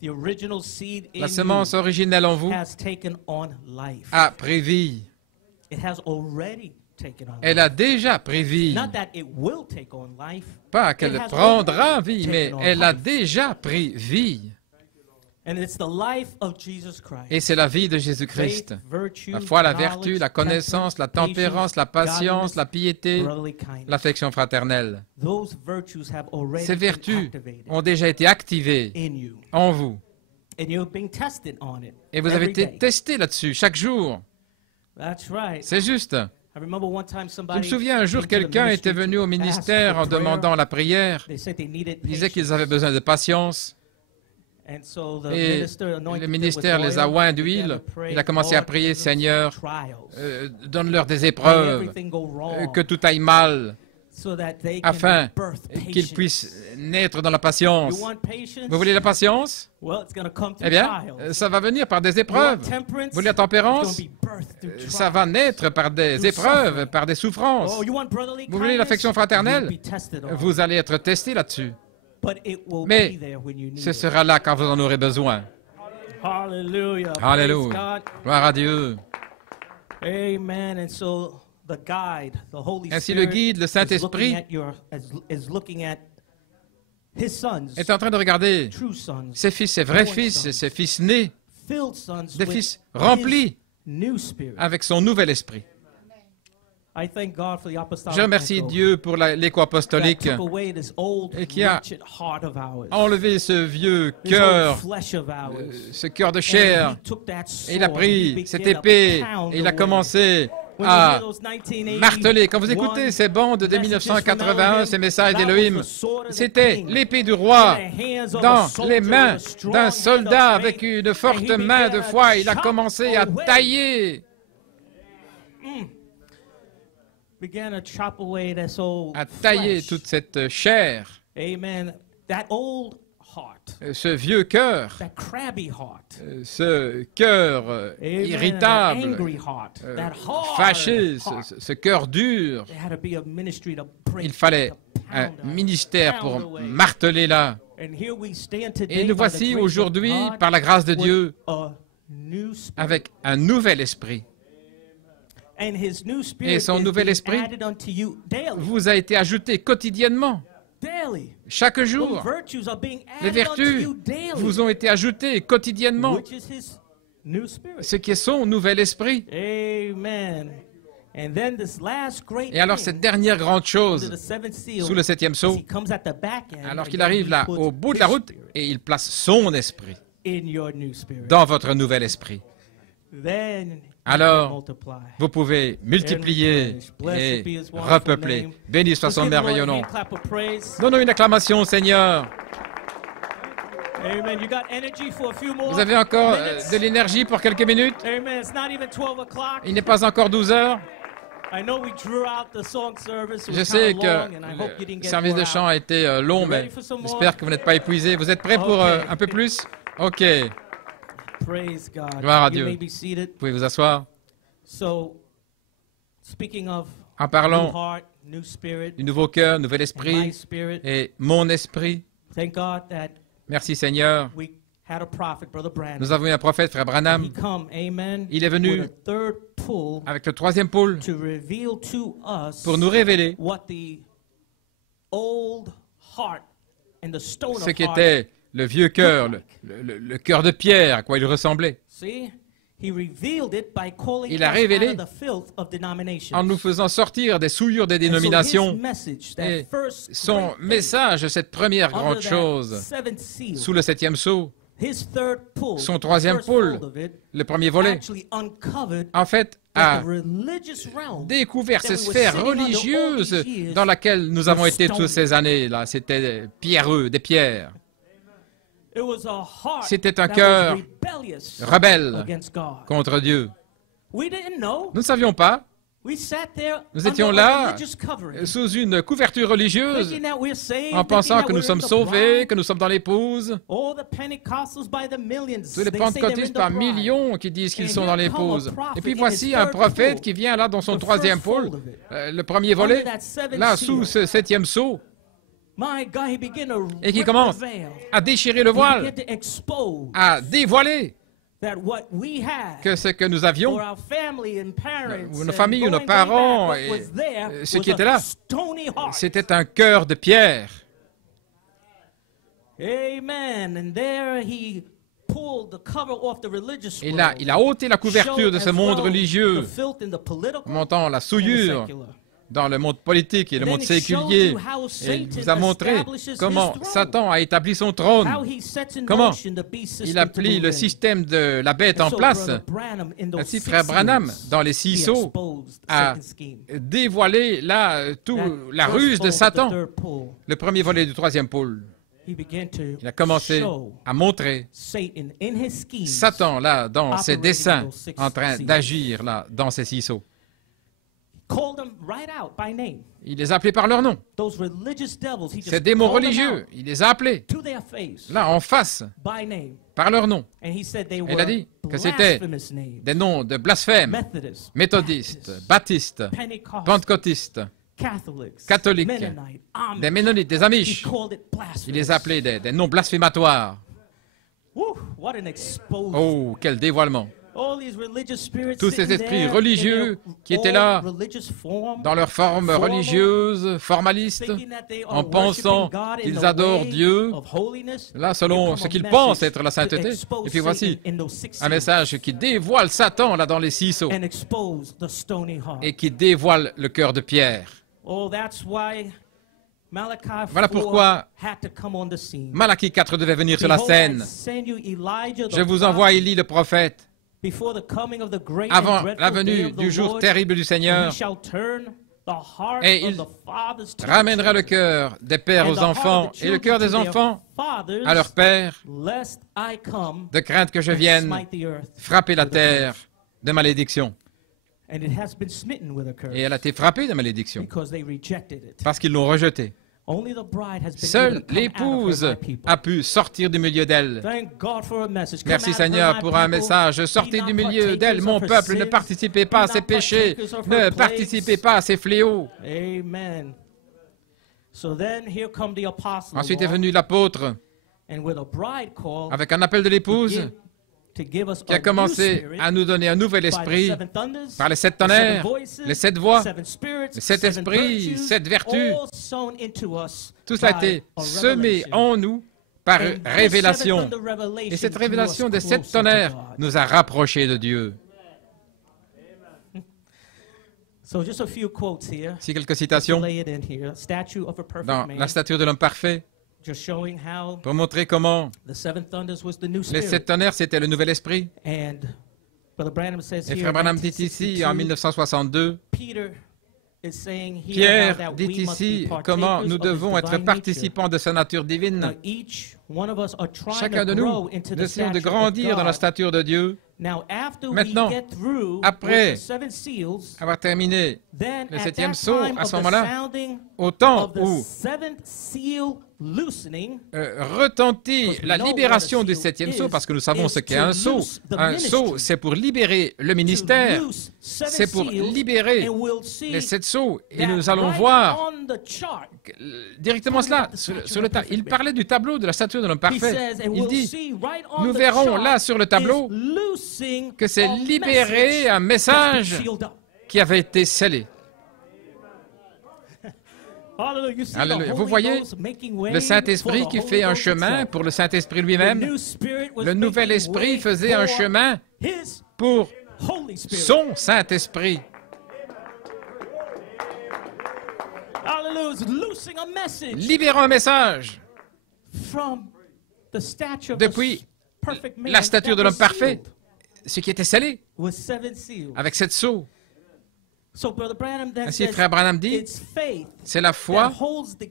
The original seed in La semence originelle en vous you has taken on life. a pris vie. It has already taken on Elle life. a déjà pris vie. Not that it will take on life. Pas qu'elle prendra vie, mais elle a déjà pris vie. And it's the life of Jesus Christ. Et c'est la vie de Jésus-Christ. La foi, la vertu, la connaissance, la tempérance, la patience, la piété, l'affection fraternelle. Ces vertus ont déjà été activées en vous. Et vous avez été testé là-dessus chaque jour. C'est juste. Je me souviens, un jour, quelqu'un était venu au ministère en demandant la prière. Il disait qu'ils avaient besoin de patience. Et le ministère les a oints d'huile. Il a commencé à prier, Seigneur, donne-leur des épreuves, que tout aille mal. afin qu'ils puissent naître dans la patience. Vous voulez la patience? Eh bien, ça va venir par des épreuves. Vous voulez la tempérance? Ça va naître par des épreuves, par des souffrances. Vous voulez l'affection fraternelle? Vous allez être testé là-dessus. Mais ce sera là quand vous en aurez besoin. Alléluia. Alléluia. Gloire à Dieu. Amen. Ainsi, le guide, le Saint-Esprit, est en train de regarder ses fils, ses vrais fils, ses fils nés, des fils remplis avec son nouvel esprit. Je remercie Dieu pour l'écho apostolique qui a enlevé ce vieux cœur, ce cœur de chair. Et il a pris cette épée et il a commencé à marteler. Quand vous écoutez ces bandes de 1981, ces messages d'Élohim, c'était l'épée du roi dans les mains d'un soldat avec une forte main de foi. Il a commencé à tailler. À tailler toute cette chair. Ce vieux cœur, ce cœur irritable, fâché, ce cœur dur. Il fallait un ministère pour marteler là. Et nous voici aujourd'hui, par la grâce de Dieu, avec un nouvel esprit. Et son nouvel esprit vous a été ajouté quotidiennement. Chaque jour, les vertus vous ont été ajoutées quotidiennement, ce qui est son nouvel esprit. Et alors cette dernière grande chose, sous le 7e sceau, alors qu'il arrive là, au bout de la route, et il place son esprit dans votre nouvel esprit. Alors, vous pouvez multiplier et repeupler. Béni soit son merveilleux nom. Donnons une acclamation au Seigneur. Vous avez encore de l'énergie pour quelques minutes? Il n'est pas encore 12 heures. Je sais que le service de chant a été long, mais j'espère que vous n'êtes pas épuisés. Vous êtes prêts pour un peu plus? OK. Gloire à Dieu. Vous pouvez vous asseoir. En parlant du nouveau cœur, nouvel esprit et mon esprit, merci Seigneur. Nous avons eu un prophète, Frère Branham. Il est venu avec le troisième pôle pour nous révéler ce qu'était le vieux cœur, le cœur de pierre, à quoi il ressemblait. Il a révélé en nous faisant sortir des souillures des dénominations. Et son message, cette première grande chose, sous le 7e sceau, son troisième pôle, le premier volet, en fait, a découvert ces sphères religieuses dans laquelle nous avons été toutes ces années-là. C'était pierreux, des pierres. C'était un cœur rebelle contre Dieu. Nous ne savions pas. Nous étions là sous une couverture religieuse en pensant que nous sommes sauvés, que nous sommes dans l'épouse. Tous les pentecôtistes par millions qui disent qu'ils sont dans l'épouse. Et puis voici un prophète qui vient là dans son troisième pôle, le premier volet, là sous ce 7e sceau. Et qui commence à déchirer le voile, à dévoiler que ce que nous avions, nos familles, nos parents, et ce qui était là, c'était un cœur de pierre. Et là, il a ôté la couverture de ce monde religieux, montant la souillure dans le monde politique et le monde séculier. Et il vous a montré comment Satan a établi son trône, comment il a pris le système de la bête en place. Ainsi, Frère Branham, dans les 6 sceaux, a dévoilé là toute la ruse de Satan, le premier volet du troisième pôle. Il a commencé à montrer Satan là dans ses desseins, en train d'agir là dans ces 6 sceaux. Il les a appelés par leur nom. Ces démons religieux, il les a appelés, là, en face, par leur nom. Il a dit que c'était des noms de blasphème, méthodistes, baptistes, pentecôtistes, catholiques, des ménonites, des amish. Il les a appelés des noms blasphématoires. Oh, quel dévoilement! Tous ces esprits religieux qui étaient là, dans leur forme religieuse, formaliste, en pensant qu'ils adorent Dieu, là, selon ce qu'ils pensent être la sainteté. Et puis voici un message qui dévoile Satan, là, dans les 6 sceaux, et qui dévoile le cœur de Pierre. Voilà pourquoi Malachie 4 devait venir sur la scène. Je vous envoie Élie le prophète, avant la venue du jour terrible du Seigneur, et il ramènera le cœur des pères aux enfants et le cœur des enfants à leurs pères, de crainte que je vienne frapper la terre de malédiction. Et elle a été frappée de malédiction parce qu'ils l'ont rejetée. Seule l'épouse a pu sortir du milieu d'elle. Merci Seigneur pour un message. Sortez du milieu d'elle, mon peuple, ne participez pas à ses péchés, ne participez pas à ses fléaux. Ensuite est venu l'apôtre avec un appel de l'épouse qui a commencé à nous donner un nouvel esprit par les 7 tonnerres, les 7 voix, les 7 esprits, 7 vertus. Tout cela a été semé en nous par révélation. Et cette révélation des 7 tonnerres nous a rapprochés de Dieu. Ici quelques citations dans la statue de l'homme parfait, pour montrer comment les 7 tonnerres, c'était le nouvel esprit. Et Frère Branham dit ici, en 1962, Pierre dit ici comment nous devons être participants de sa nature divine. Chacun de nous essayons de grandir dans la stature de Dieu. Maintenant, après avoir terminé le 7e sceau, à ce moment-là, au temps où retentit la libération du 7e sceau, parce que nous savons ce qu'est un sceau. Un sceau, c'est pour libérer le ministère, c'est pour libérer les 7 sceaux. Et nous allons voir directement cela sur le tableau. Il parlait du tableau de la statue de l'homme parfait. Il dit, nous verrons là sur le tableau que c'est libérer un message qui avait été scellé. Alléluia. Vous voyez le Saint-Esprit qui fait un chemin pour le Saint-Esprit lui-même. Le nouvel esprit faisait un chemin pour son Saint-Esprit. Libérons un message depuis la stature de l'homme parfait, ce qui était scellé avec 7 sceaux. Ainsi, Frère Branham dit, c'est la foi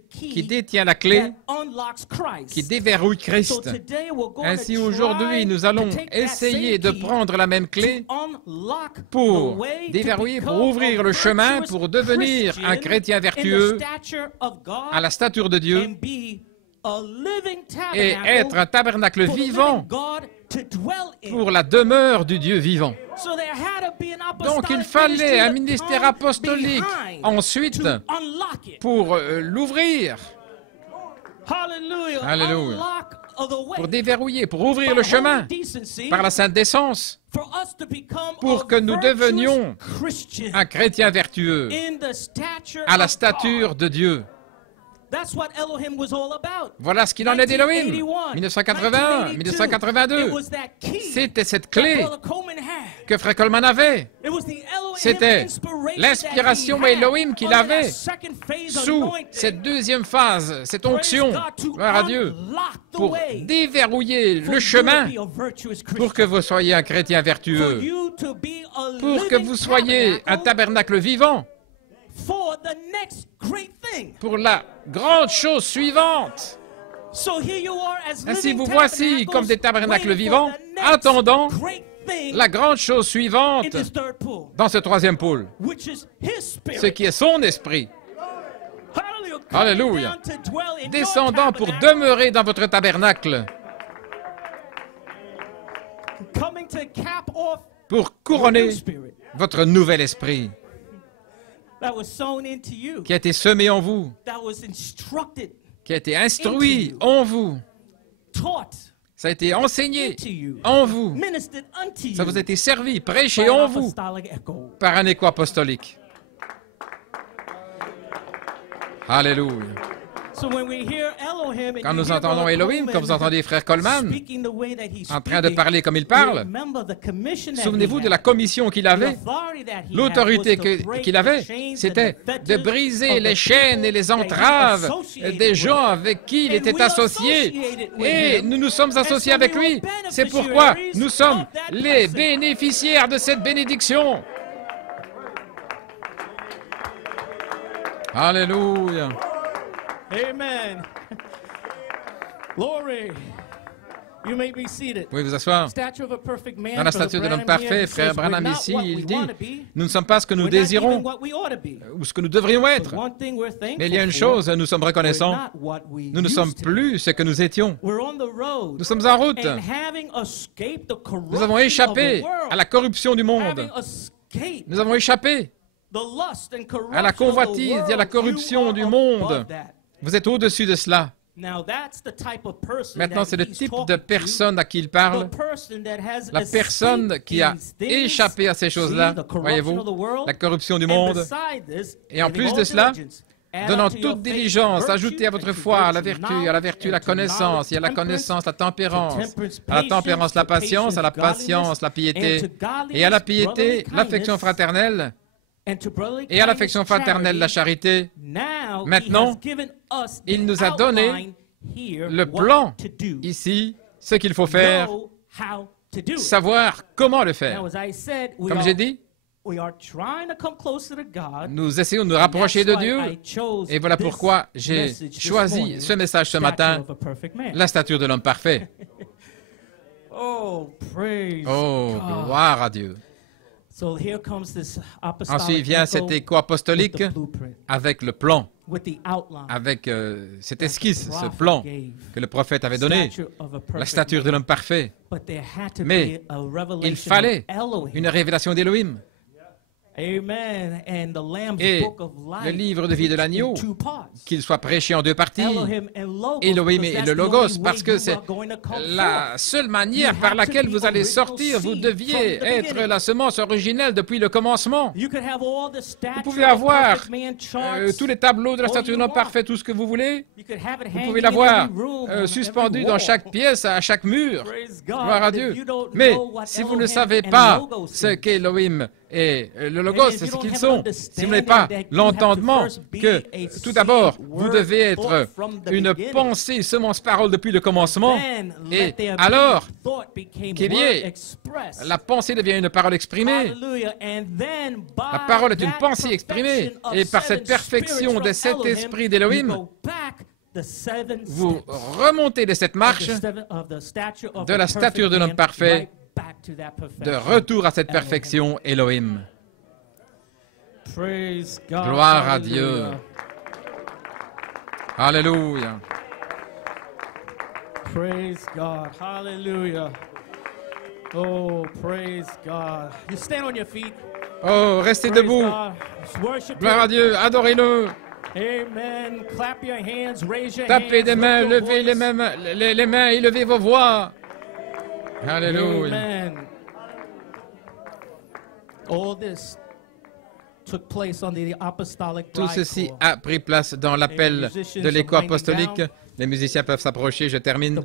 qui détient la clé, qui déverrouille Christ. Ainsi, aujourd'hui, nous allons essayer de prendre la même clé pour déverrouiller, pour ouvrir le chemin, pour devenir un chrétien vertueux à la stature de Dieu et être un tabernacle vivant pour la demeure du Dieu vivant. Donc il fallait un ministère apostolique ensuite pour l'ouvrir. Alléluia. Pour déverrouiller, pour ouvrir le chemin par la sainte décence, pour que nous devenions un chrétien vertueux à la stature de Dieu. Voilà ce qu'il en est d'Élohim. 1981, 1982. C'était cette clé que Frère Coleman avait. C'était l'inspiration Elohim qu'il avait sous cette deuxième phase, cette onction, gloire à Dieu, pour déverrouiller le chemin pour que vous soyez un chrétien vertueux, pour que vous soyez un tabernacle vivant, pour la grande chose suivante. Ainsi, vous voici comme des tabernacles vivants, attendant la grande chose suivante dans ce troisième pôle, ce qui est son esprit. Alléluia. Descendant pour demeurer dans votre tabernacle, pour couronner votre nouvel esprit qui a été semé en vous, qui a été instruit en vous. Ça a été enseigné en vous. Ça vous a été servi, prêché en vous par un écho apostolique. Alléluia. Quand nous entendons Elohim, comme vous entendez frère Coleman, en train de parler comme il parle, souvenez-vous de la commission qu'il avait. L'autorité qu'il avait, c'était de briser les chaînes et les entraves des gens avec qui il était associé. Et nous nous sommes associés avec lui. C'est pourquoi nous sommes les bénéficiaires de cette bénédiction. Alléluia. Amen. Glory. You may be seated. Vous pouvez vous asseoir. Dans la stature de l'homme parfait, frère Branham ici, il dit, nous ne sommes pas ce que nous désirons ou ce que nous devrions être. Mais il y a une chose, nous sommes reconnaissants. Nous ne sommes plus ce que nous étions. Nous sommes en route. Nous avons échappé à la corruption du monde. Nous avons échappé à la convoitise et à la corruption du monde. Vous êtes au-dessus de cela. Maintenant, c'est le type de personne à qui il parle. La personne qui a échappé à ces choses-là, voyez-vous, la corruption du monde. Et en plus de cela, donnant toute diligence, ajoutez à votre foi à la vertu la connaissance, et à la connaissance la tempérance, à la tempérance la patience, à la patience la piété, et à la piété l'affection fraternelle, et à l'affection fraternelle la charité. Maintenant, il nous a donné le plan ici, ce qu'il faut faire, savoir comment le faire. Comme j'ai dit, nous essayons de nous rapprocher de Dieu, et voilà pourquoi j'ai choisi ce message ce matin, la stature de l'homme parfait. Oh, gloire à Dieu. Ensuite vient cet écho apostolique avec le plan, avec cette esquisse, ce plan que le prophète avait donné, la stature de l'homme parfait. Mais il fallait une révélation d'Élohim. Et le livre de vie de l'agneau, qu'il soit prêché en deux parties, Elohim et le Logos, parce que c'est la seule manière par laquelle vous allez sortir. Vous deviez être la semence originelle depuis le commencement. Vous pouvez avoir tous les tableaux de la stature de l'homme parfait, tout ce que vous voulez. Vous pouvez l'avoir suspendu dans chaque pièce, à chaque mur. Gloire à Dieu. Mais si vous ne savez pas ce qu'est Elohim et le Logos, c'est ce qu'ils sont. Si vous n'avez pas l'entendement que, tout d'abord, vous devez être une pensée, semence parole depuis le commencement, et alors qu'il y ait, la pensée devient une parole exprimée. La parole est une pensée exprimée, et par cette perfection de cet esprit d'Élohim, vous remontez de cette marche de la stature de l'homme parfait, de retour à cette perfection Elohim. Gloire à Dieu. Alléluia. Praise God. Hallelujah. Oh, praise God. You stand on your feet. Oh, restez debout. Gloire à Dieu. Adorez-le. Amen. Clap your hands, raise your Tapez des mains, levez les mains et levez vos voix. Alléluia. Amen. All this took place on the apostolic Tout ceci a pris place dans l'appel de l'écho apostolique. Les musiciens peuvent s'approcher, je termine.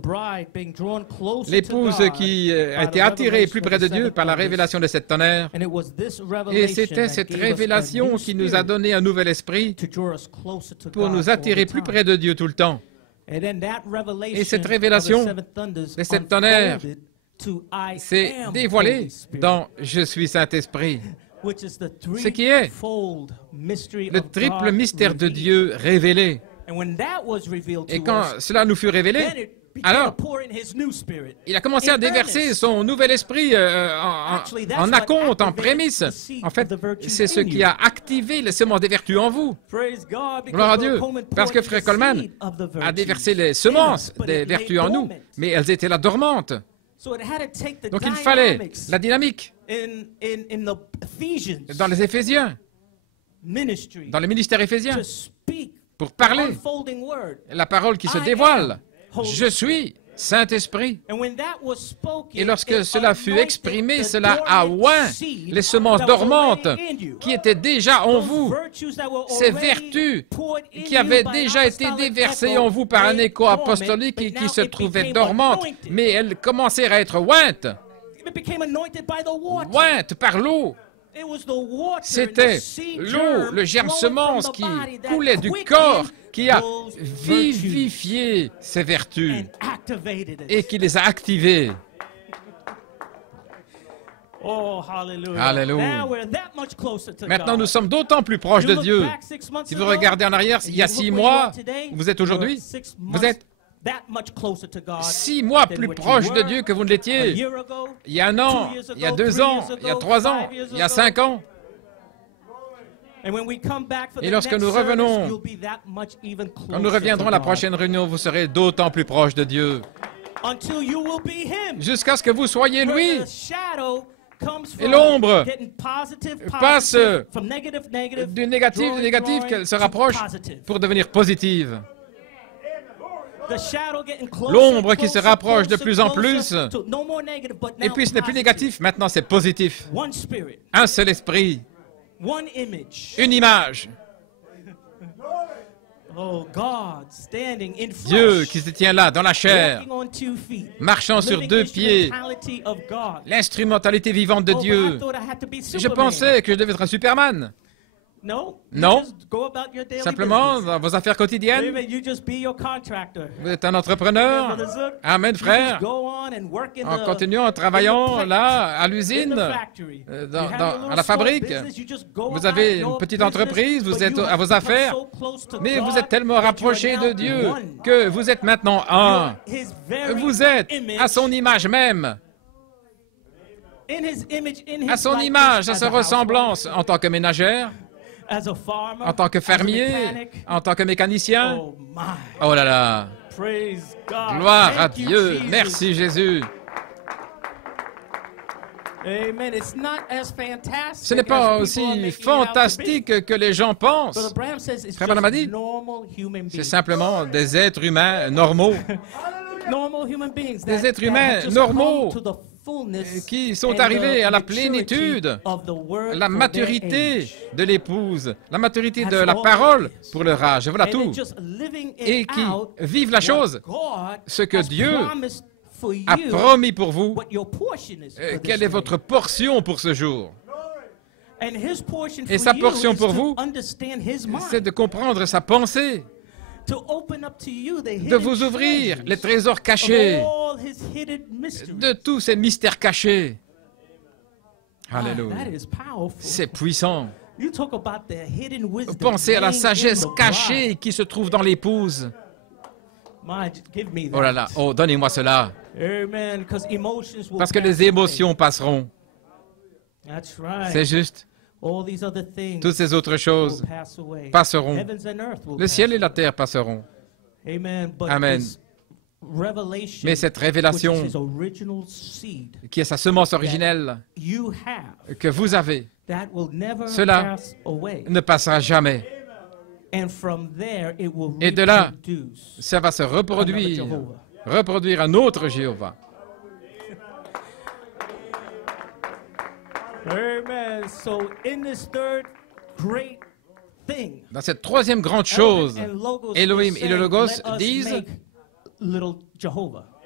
L'épouse qui a été attirée plus près de Dieu par la révélation de cette tonnerre. Et c'était cette révélation qui nous a donné un nouvel esprit pour nous attirer plus près de Dieu tout le temps. Et cette révélation de cette tonnerre s'est dévoilée dans « Je suis Saint-Esprit », ce qui est le triple mystère de Dieu révélé. Et quand cela nous fut révélé, alors il a commencé à déverser son nouvel esprit en acompte, en prémisse. En fait, c'est ce qui a activé les semences des vertus en vous. Gloire à Dieu. Parce que Frère Coleman a déversé les semences des vertus en nous, mais elles étaient là dormantes. Donc il fallait la dynamique dans les Éphésiens, dans le ministère éphésien, pour parler la parole qui se dévoile. Je suis Saint-Esprit. Et lorsque cela fut exprimé, cela a oint les semences dormantes qui étaient déjà en vous. Ces vertus qui avaient déjà été déversées en vous par un écho apostolique et qui se trouvaient dormantes, mais elles commencèrent à être ointes. Ointes par l'eau. C'était l'eau, le germe semence qui coulait du corps, qui a vivifié ces vertus et qui les a activées. Alléluia. Maintenant, nous sommes d'autant plus proches de Dieu. Si vous regardez en arrière, il y a 6 mois, vous êtes aujourd'hui, vous êtes 6 mois plus proche de Dieu que vous ne l'étiez. Il y a 1 an, il y a 2 ans, il y a 3 ans, il y a 5 ans. Et lorsque nous revenons, quand nous reviendrons à la prochaine réunion, vous serez d'autant plus proche de Dieu. Jusqu'à ce que vous soyez lui. Et l'ombre passe du négatif, qu'elle se rapproche pour devenir positive. L'ombre qui se rapproche de plus en plus. Et puis ce n'est plus négatif, maintenant c'est positif. Un seul esprit. Une image. Dieu qui se tient là, dans la chair, marchant sur 2 pieds, l'instrumentalité vivante de Dieu. Je pensais que je devais être un Superman. Non, simplement dans vos affaires quotidiennes. Vous êtes un entrepreneur. Amen, frère. En continuant, en travaillant là, à l'usine, à la fabrique. Vous avez une petite entreprise, vous êtes à vos affaires, mais vous êtes tellement rapproché de Dieu que vous êtes maintenant un. Vous êtes à son image même. À son image, à sa ressemblance en tant que ménagère. En tant que fermier, en tant que mécanicien. Oh là là! Gloire à Dieu! Merci Jésus! Ce n'est pas aussi fantastique que les gens pensent. Frère Branham a dit, c'est simplement des êtres humains normaux. Des êtres humains normaux qui sont arrivés à la plénitude, la maturité de l'épouse, la maturité de la parole pour leur âge, voilà tout, et qui vivent la chose, ce que Dieu a promis pour vous, quelle est votre portion pour ce jour. Et sa portion pour vous, c'est de comprendre sa pensée, de vous ouvrir les trésors cachés, de tous ces mystères cachés. Alléluia. C'est puissant. Pensez à la sagesse cachée qui se trouve dans l'épouse. Oh là là, oh, donnez-moi cela. Parce que les émotions passeront. C'est juste. Toutes ces autres choses passeront. Le ciel et la terre passeront. Amen. Mais cette révélation, qui est sa semence originelle, que vous avez, cela ne passera jamais. Et de là, ça va se reproduire un autre Jéhovah. Dans cette troisième grande chose, Elohim et le Logos disent,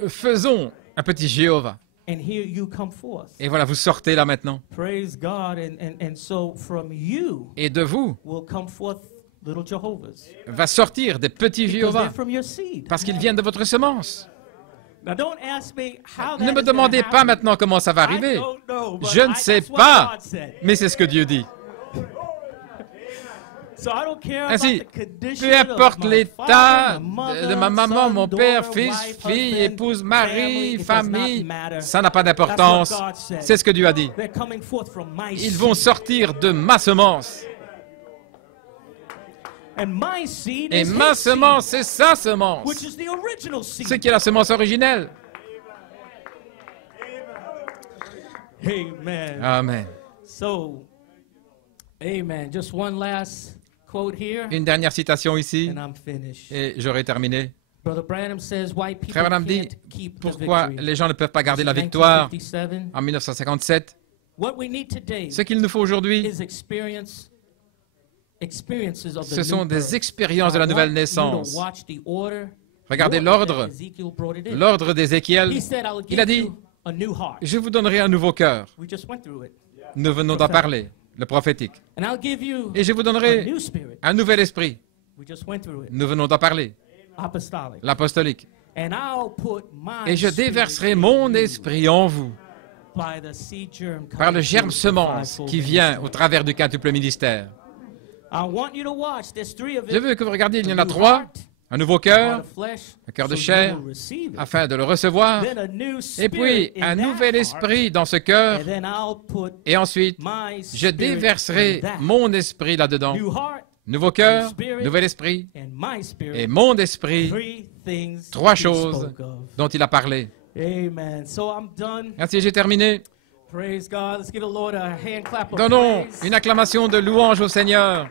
faisons un petit Jéhovah. Et voilà, vous sortez là maintenant. Et de vous va sortir des petits Jéhovahs, parce qu'ils viennent de votre semence. Ne me demandez pas maintenant comment ça va arriver. Je ne sais pas, mais c'est ce que Dieu dit. Ainsi, peu importe l'état de ma maman, mon père, fils, fille, épouse, mari, famille, ça n'a pas d'importance. C'est ce que Dieu a dit. Ils vont sortir de ma semence. Et ma semence, c'est sa semence, ce qui est la semence originelle. Amen. Une dernière citation ici, et j'aurai terminé. Frère Branham dit, pourquoi les gens ne peuvent pas garder la victoire en 1957? Ce qu'il nous faut aujourd'hui, ce sont des expériences de la nouvelle naissance. Regardez l'ordre d'Ézéchiel. Il a dit, je vous donnerai un nouveau cœur. Nous venons d'en parler, le prophétique. Et je vous donnerai un nouvel esprit. Nous venons d'en parler, l'apostolique. Et je déverserai mon esprit en vous par le germe semence qui vient au travers du quintuple ministère. Je veux que vous regardiez, il y en a 3. Un nouveau cœur, un cœur de chair, afin de le recevoir. Et puis, un nouvel esprit dans ce cœur. Et ensuite, je déverserai mon esprit là-dedans. Nouveau cœur, nouvel esprit et mon esprit. 3 choses dont il a parlé. Ainsi, j'ai terminé. Donnons une acclamation de louange au Seigneur.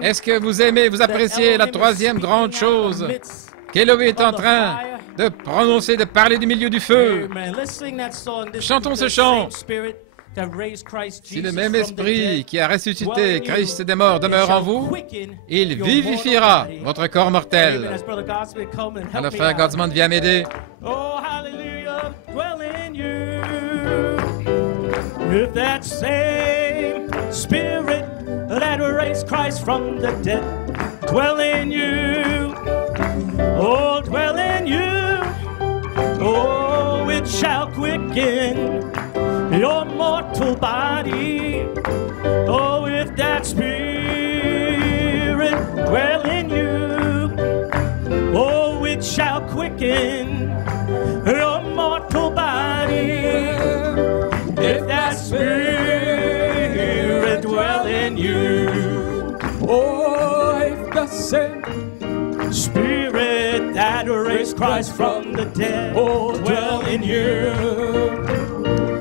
Est-ce que vous aimez, vous appréciez la 3e grande chose qu'Elohim est en train de prononcer, de parler du milieu du feu? Chantons ce chant. Si le même esprit qui a ressuscité Christ des morts demeure en vous, il vivifiera votre corps mortel. Alors, frère Godsman vient m'aider. Oh, hallelujah, dwell in you. With that same spirit that raised Christ from the dead, dwell in you. Oh, dwell in you. Oh, it shall quicken your mortal body. Oh, if that spirit dwell in you. Oh, it shall quicken your mortal body. If that spirit dwell in you. Oh, if the same spirit that raised Christ from the dead, oh, dwell in you.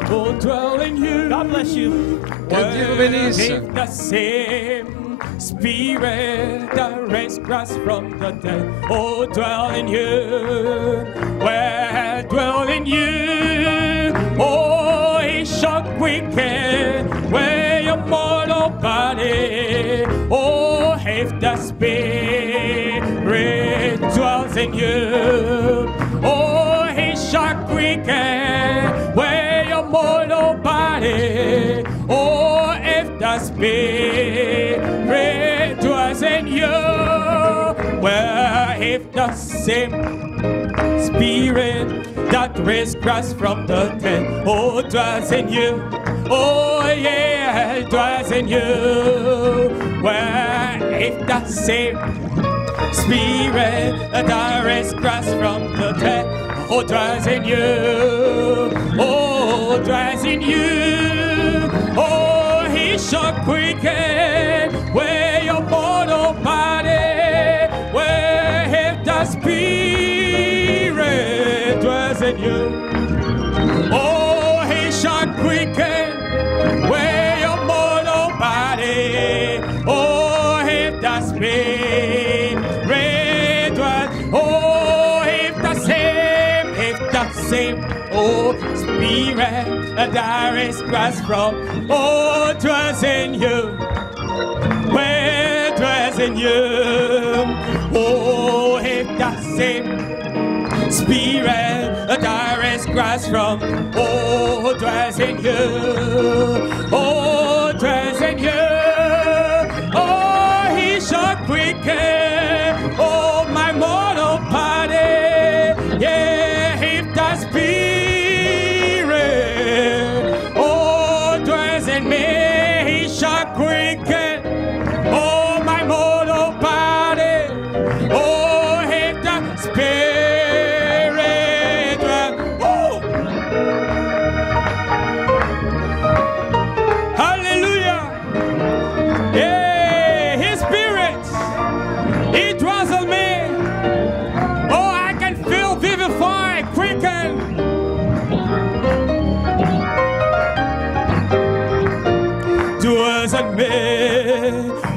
Oh, dwell in you. God bless you. Que Dieu vous bénisse. If the same spirit that raised Christ from the dead, oh, dwell in you. Where dwell in you. Oh, he shall quicken where your mortal body. Oh, if the spirit dwells in you. Oh, he shall quicken where your mortal body. Oh, if the spirit dwells in you. Well, if the same spirit that raised Christ from the dead, oh, dwells in you. Oh, yeah, it dwells in you. Well, if the same spirit that raised Christ from the dead, oh, dwells in you. Oh, dwells in you. Oh, he shall quicken where your mortal body, where if the spirit dwells in you. Oh, he shall quicken where your mortal body. Oh, if the spirit dwells. Oh, if the same, oh, spirit that is Christ from, oh, dwells in you. Where dwells in you. Oh, if the same spirit that is Christ from, oh, dwells in you. Oh, dwells in you. Oh, he shall quicken, oh, my mortal body. Yeah, if the spirit, oh, dwells in me.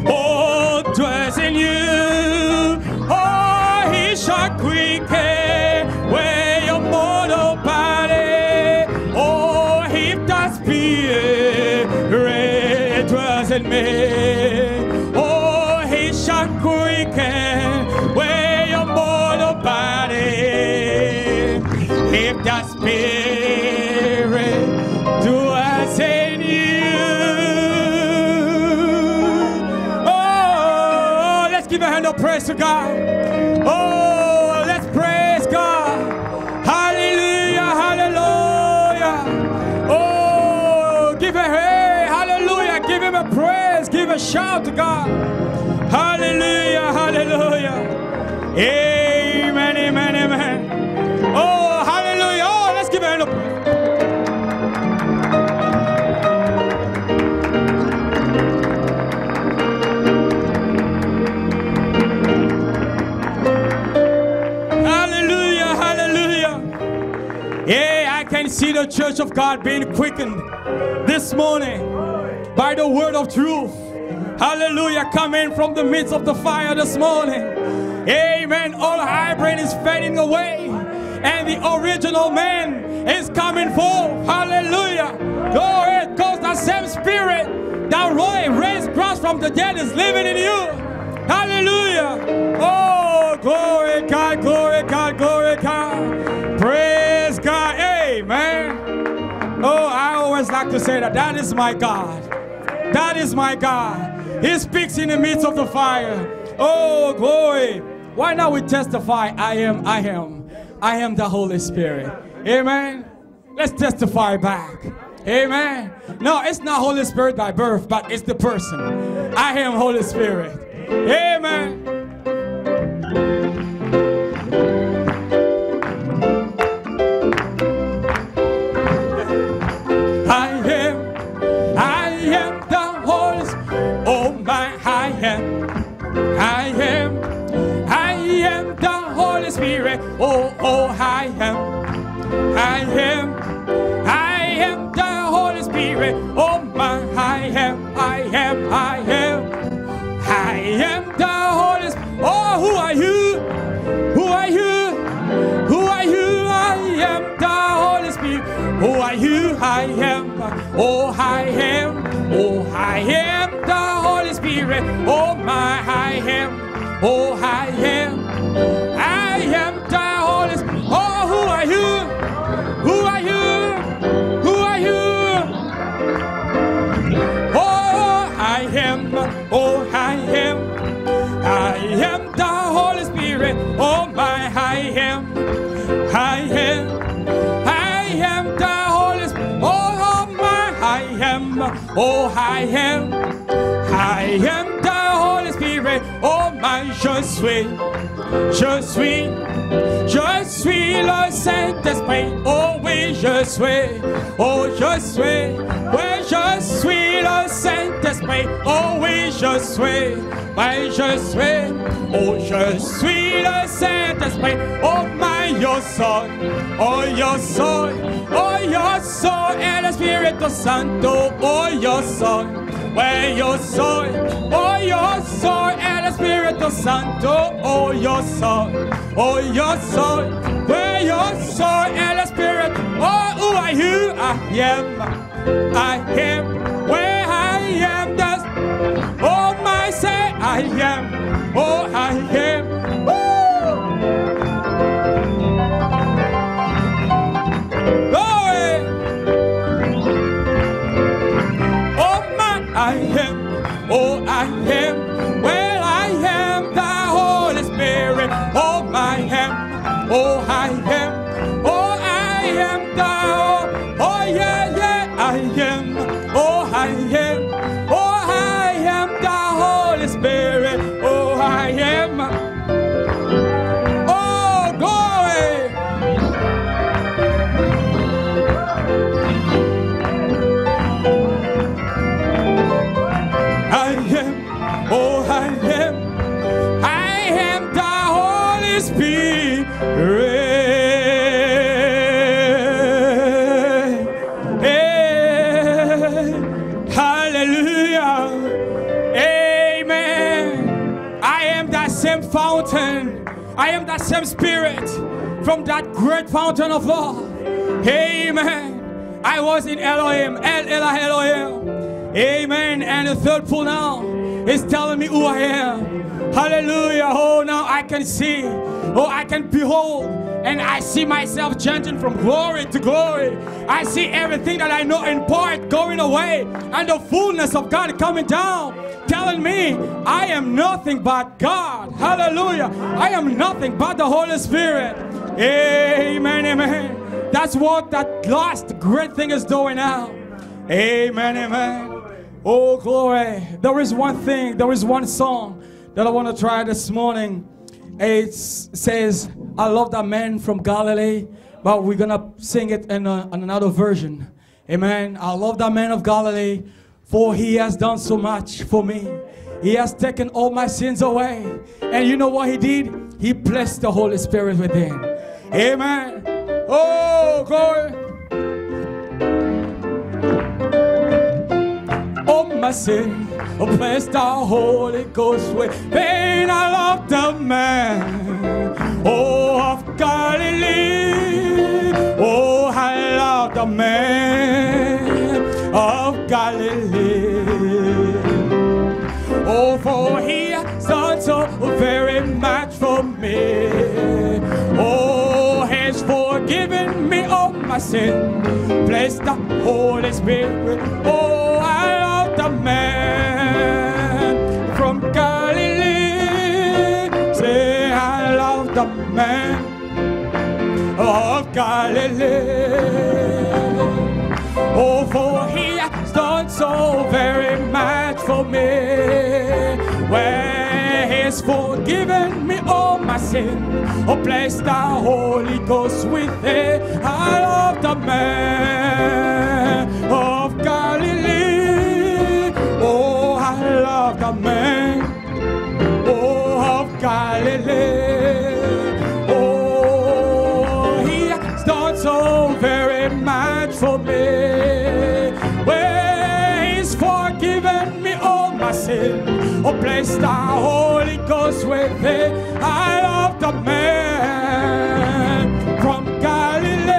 oh, dwells in you. Oh, he shall quicken where your mortal body. Oh, if the Spirit dwells in me. Oh, he shall quicken where your mortal body. If the Spirit dwells in you. Oh, let's give a hand of praise to God. Oh, let's praise God. Hallelujah, hallelujah. Oh, give a hey, hallelujah. Give him a praise, give a shout to God. Hallelujah, hallelujah. Amen, amen, amen. Oh, hallelujah. Oh, let's give a hand of praise. Yeah, I can see the church of God being quickened this morning by the word of truth. Hallelujah, coming from the midst of the fire this morning. Amen. All hybrid is fading away and the original man is coming forth. Hallelujah. Glory, because the same spirit that raised Christ from the dead is living in you. Hallelujah. Oh, glory God, glory God, glory God. Praise God. Amen. Oh, I always like to say that is my God. That is my God. He speaks in the midst of the fire. Oh, glory. Why not we testify, I am the Holy Spirit. Amen. Let's testify back. Amen. No, it's not Holy Spirit by birth, but it's the person. I am Holy Spirit. Amen. I am the Holy Spirit. Oh my, I am the Holy Spirit. Oh, I am the Holy Spirit. Oh my, I am the Holy Spirit. Oh, who are you? Who are you? Who are you? I am the Holy Spirit. Who are you? I am. Oh, I am. Oh, I am the Holy Spirit. Oh my, I am. Oh, I am. I am the Holy Spirit. Oh, who are you? Who are you? Who are you? Oh, I am. Oh, I am. I am the Holy Spirit. Oh my, I am. I am. I am the Holy Spirit. Oh my, I am. Oh, I am. I am the Holy Spirit. Oh my, je suis le Saint-Esprit. Oh oui, je suis. Oh, je suis. Oui, je suis le Saint-Esprit. Oh oui, je suis. Oui, je suis. Oh, je suis le Saint-Esprit. Oh my, yo soy. Oh, yo soy. Oh, yo soy el Espíritu Santo. Oh, yo soy. Oui, yo soy. Oh, yo soy el Espíritu Santo. Oh, yo soy. Oh, yo soy. Oui, yo soy el Espíritu. Oh, who are you? I am. Where I am. That's. Oh, my, say I am. Oh, I am. Woo! Glory. Oh, my, I am. Oh, I am. Well, I am the Holy Spirit. Oh, my, I am. Oh, I am. Oh, I am the. Oh, yeah, yeah, I am. Oh, I am. Oh, I am the Holy Spirit. Oh, I am. Oh, glory. I am. Oh, I am. I am the Holy Spirit. Hallelujah. fountain. I am that same spirit from that great fountain of love. Amen. I was in Elohim, Elohim. Amen. And the third pool now is telling me who I am. Hallelujah. Oh, now I can see. Oh, I can behold. And I see myself changing from glory to glory. I see everything that I know in part going away. And the fullness of God coming down. Telling me I am nothing but God. Hallelujah. I am nothing but the Holy Spirit. Amen. Amen. That's what that last great thing is doing now. Amen. Amen. Oh, glory. There is one thing. There is one song that I want to try this morning. It says, I love that man from Galilee, but we're going to sing it in another version. Amen. I love that man of Galilee, for he has done so much for me. He has taken all my sins away. And you know what he did? He blessed the Holy Spirit within. Amen. Oh, glory. Oh, my sin. Oh, bless the Holy Ghost within. I love the man, oh, of Galilee. Oh, I love the man of Galilee. Oh, for he has done so very much for me. Oh, he's forgiven me all my sin. Bless the Holy Spirit. Oh, I love the man from Galilee. Say, I love the man of Galilee. Oh, for he has done so very much for me. Where he's forgiven me all my sin. Oh, bless the Holy Ghost within. I love the man of Galilee. Oh, I love the man, oh, of Galilee. Oh, he has done so very much for me. Where he's forgiven me all my sin. Oh, bless the Holy Ghost within. I love the man from Galilee.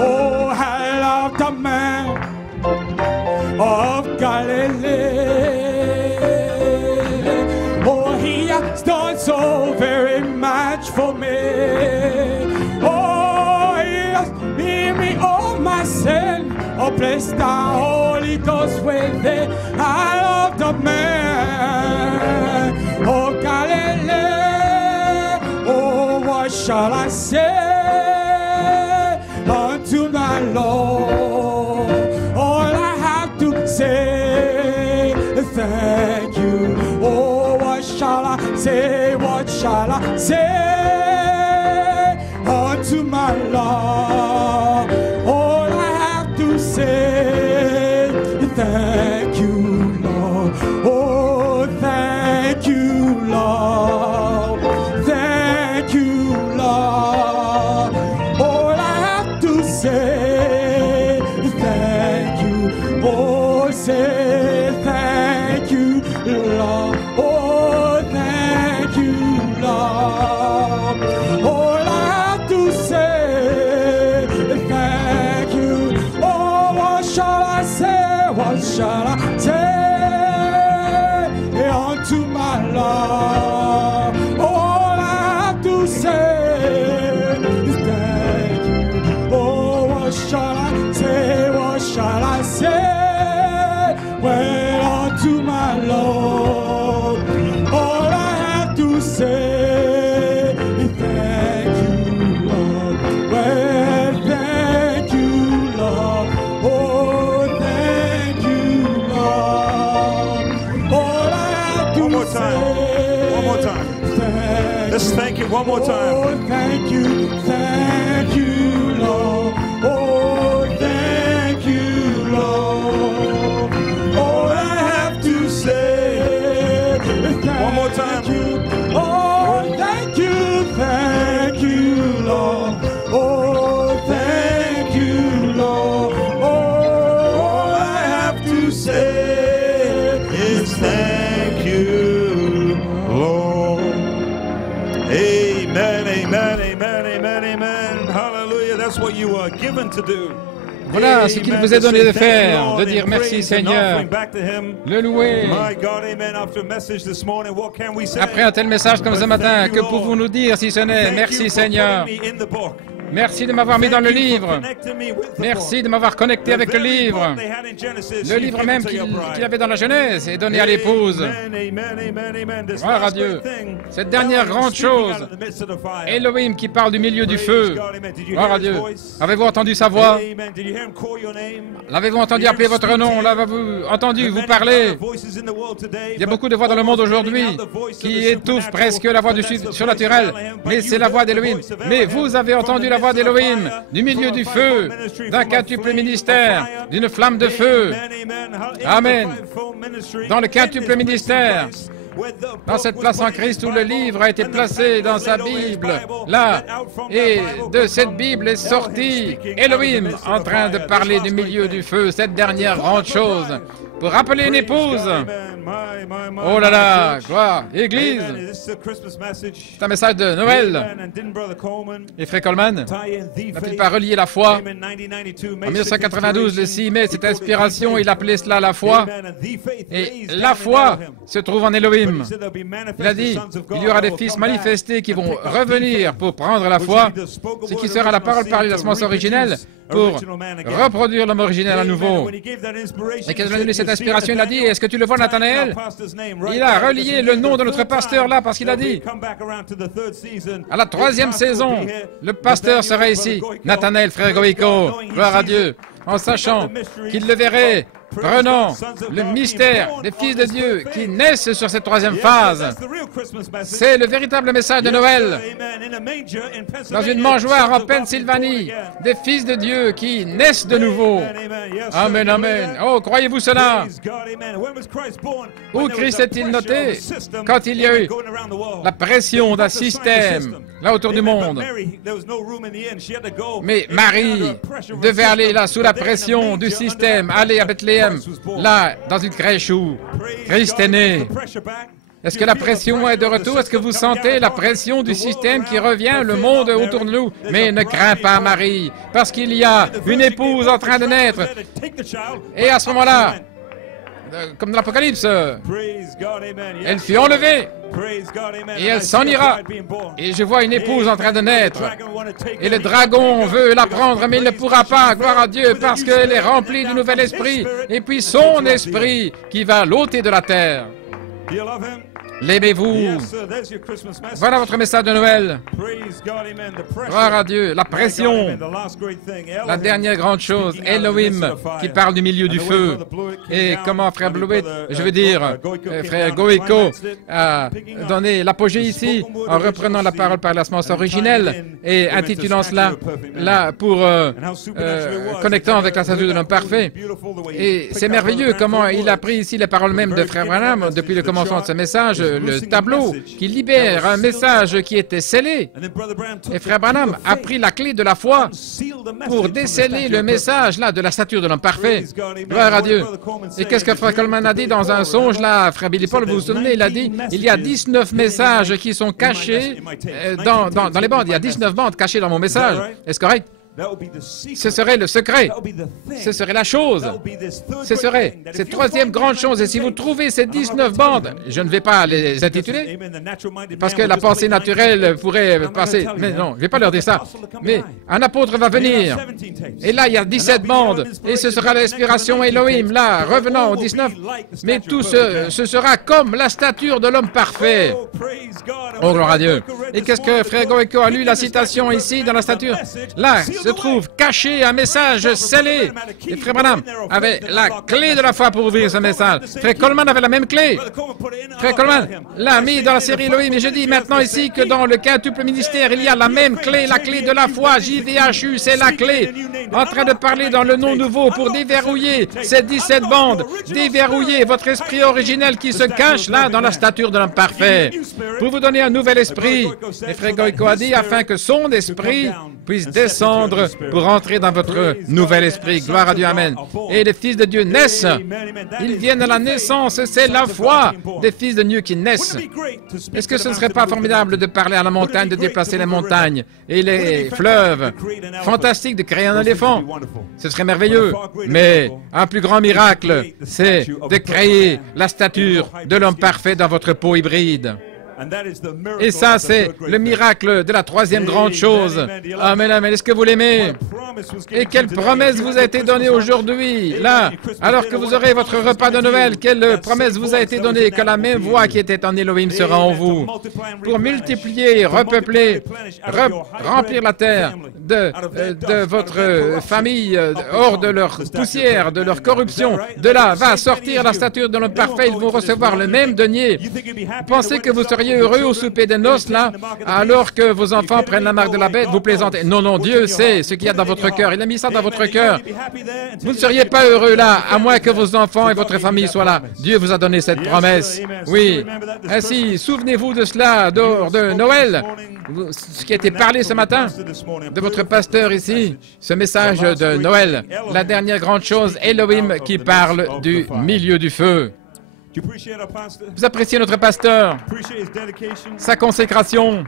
Oh, I love the man of Galilee. Oh, he has done so very much for me. Oh, he has given me all my sin. Oh, bless the Holy Ghost within. I love the man of Galilee. Oh, what shall I say unto my Lord? All I have to say, thank you. Oh, what shall I say? What shall I say unto my Lord? All I have to say, thank you, Lord. Oh, thank you, Lord. Thank you, Lord. All I have to say, thank you. Oh, say thank you, Lord. Oh, thank you, Lord. All I have to say, thank you. Oh, what shall I say? What shall I say unto my Lord? All I have to say is thank you. Oh, what shall I say? What shall I say? Well, unto my Lord, all I have to say is thank you, Lord. Well, thank you, Lord. Oh, thank you, Lord. All I have to say. One more time. Let's thank you one more time. Oh, thank you, Lord. Oh, thank you, Lord. All I have to say is one more time. Oh, thank you, Lord. Oh, thank you, Lord. All I have to say is thank you, Lord. Voilà ce qu'il vous est donné de faire, de dire merci Seigneur, le louer. Après un tel message comme ce matin, que pouvons-nous dire si ce n'est merci Seigneur? Merci de m'avoir mis dans le livre. Merci de m'avoir connecté avec le livre. Le livre même qu'il avait dans la Genèse et donné à l'épouse. Gloire à Dieu. Cette dernière grande chose, Elohim qui parle du milieu du feu. Gloire à Dieu. Avez-vous entendu sa voix? L'avez-vous entendu appeler votre nom? L'avez-vous entendu vous parler? Il y a beaucoup de voix dans le monde aujourd'hui qui étouffent presque la voix du surnaturel. Mais c'est la voix d'Elohim. Mais vous avez entendu la voix d'Elohim, du milieu du feu, d'un quintuple ministère, d'une flamme de feu. Amen. Dans le quintuple ministère, dans cette place en Christ où le livre a été placé dans sa Bible, là, et de cette Bible est sorti Elohim en train de parler du milieu du feu, cette dernière grande chose, pour rappeler une épouse. Oh là là, gloire, Église. C'est un message de Noël. Et Frère Coleman n'a-t-il pas relié la foi? En 1992, le 6 mai, cette inspiration, il appelait cela la foi. Et la foi se trouve en Elohim. Il a dit, il y aura des fils manifestés qui vont revenir pour prendre la foi, ce qui sera la parole parlée de la semence originelle, pour reproduire l'homme originel à nouveau. Et quand il a donné cette inspiration, il a dit, est-ce que tu le vois, Nathanaël? Il a relié le nom de notre pasteur là, parce qu'il a dit, à la 3e saison, le pasteur sera ici, Nathanaël, frère Goïko, gloire à Dieu, en sachant qu'il le verrait, prenant le mystère des fils de Dieu qui naissent sur cette 3e phase. C'est le véritable message de Noël. Dans une mangeoire en Pennsylvanie, des fils de Dieu qui naissent de nouveau. Amen, amen. Oh, croyez-vous cela? Où Christ est-il noté? Quand il y a eu la pression d'un système là autour du monde. Mais Marie devait aller là sous la pression du système, aller à Bethléem. Là, dans une crèche où Christ est né. Est-ce que la pression est de retour? Est-ce que vous sentez la pression du système qui revient, le monde autour de nous? Mais ne crains pas, Marie, parce qu'il y a une épouse en train de naître. Et à ce moment-là, comme dans l'Apocalypse, elle fut enlevée. Et elle s'en ira. Et je vois une épouse en train de naître. Et le dragon veut la prendre, mais il ne pourra pas, gloire à Dieu, parce qu'elle est remplie du nouvel esprit. Et puis son esprit qui va l'ôter de la terre. L'aimez-vous? Voilà votre message de Noël. Gloire à Dieu. La pression. La dernière grande chose. Elohim qui parle du milieu du feu. Et comment frère Blewett, je veux dire, frère Goïko a donné l'apogée ici en reprenant la parole par la semence originelle et intitulant cela là pour connectant avec la statue de l'homme parfait. Et c'est merveilleux comment il a pris ici les paroles même de frère Branham depuis le commencement de ce message. Le tableau qui libère un message qui était scellé. Et frère Branham a pris la clé de la foi pour déceler le message là de la stature de l'homme parfait. Gloire à Dieu. Et qu'est-ce que frère Coleman a dit dans un songe là, frère Billy Paul, vous vous souvenez, il a dit, il y a 19 messages qui sont cachés dans les bandes. Il y a 19 bandes cachées dans mon message. Est-ce correct? Ce serait le secret, ce serait la chose, ce serait cette 3e grande chose. Et si vous trouvez ces 19 bandes, je ne vais pas les intituler, parce que la pensée naturelle pourrait passer, mais non, je ne vais pas leur dire ça. Mais un apôtre va venir, et là il y a 17 bandes, et ce sera l'inspiration Elohim, là, revenant au 19, mais tout ce sera comme la stature de l'homme parfait. Oh, gloire à Dieu. Et qu'est-ce que frère Goïko a lu la citation ici dans la stature? Là, se trouve caché un message scellé. Et frère Branham avait la clé de la foi pour ouvrir ce message. Frère Coleman avait la même clé. Frère Coleman l'a mis dans la série Elohim. Et je dis maintenant ici que dans le quintuple ministère, il y a la même clé, la clé de la foi. JVHU, c'est la clé. En train de parler dans le nom nouveau pour déverrouiller ces 17 bandes. Déverrouiller votre esprit originel qui se cache là dans la stature de l'homme parfait. Pour vous donner un nouvel esprit. Et frère Goïko a dit afin que son esprit puisse descendre pour entrer dans votre nouvel esprit. Gloire à Dieu, amen. Et les fils de Dieu naissent. Ils viennent à la naissance. C'est la foi des fils de Dieu qui naissent. Est-ce que ce ne serait pas formidable de parler à la montagne, de déplacer les montagnes et les fleuves? Fantastique de créer un éléphant. Ce serait merveilleux. Mais un plus grand miracle, c'est de créer la stature de l'homme parfait dans votre peau hybride. Et ça, c'est le miracle de la troisième grande chose. Amen, amen. Est-ce que vous l'aimez? Et quelle promesse vous a été donnée aujourd'hui, là, alors que vous aurez votre repas de Noël? Quelle promesse vous a été donnée? Que la même voix qui était en Elohim sera en vous, pour multiplier, repeupler, remplir la terre de votre famille, hors de leur poussière, de leur corruption. De là va sortir la stature de l'homme parfait. Ils vont recevoir le même denier. Pensez que vous seriez heureux au souper des noces, là, alors que vos enfants prennent la marque de la bête? Vous plaisantez. Non, non, Dieu sait ce qu'il y a dans votre cœur. Il a mis ça dans votre cœur. Vous ne seriez pas heureux là, à moins que vos enfants et votre famille soient là. Dieu vous a donné cette promesse. Oui. Ainsi, souvenez-vous de cela, de Noël, ce qui a été parlé ce matin de votre pasteur ici, ce message de Noël. La dernière grande chose, Elohim qui parle du milieu du feu. Vous appréciez notre pasteur, sa consécration.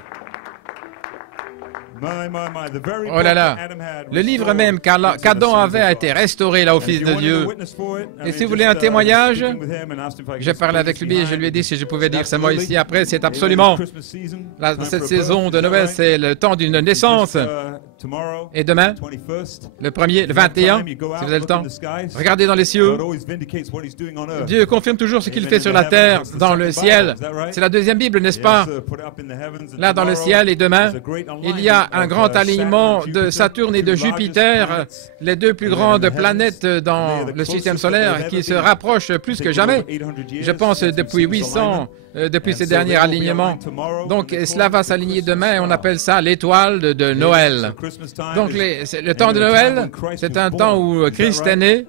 Oh là là, le livre même qu'Adam avait a été restauré là au Fils de Dieu. Et si vous voulez un témoignage, j'ai parlé avec lui et je lui ai dit si je pouvais dire c'est moi ici. Après, c'est absolument, cette saison de Noël, c'est le temps d'une naissance. Et demain, le 1er, le 21, si vous avez le temps, regardez dans les cieux. Dieu confirme toujours ce qu'il fait sur la terre, dans le ciel. C'est la deuxième Bible, n'est-ce pas? Là, dans le ciel, et demain, il y a un grand alignement de Saturne et de Jupiter, les deux plus grandes planètes dans le système solaire, qui se rapprochent plus que jamais. Je pense depuis 800, depuis ces derniers alignements. Donc, cela va s'aligner demain et on appelle ça l'étoile de Noël. Donc, le temps de Noël, c'est un temps où Christ est né,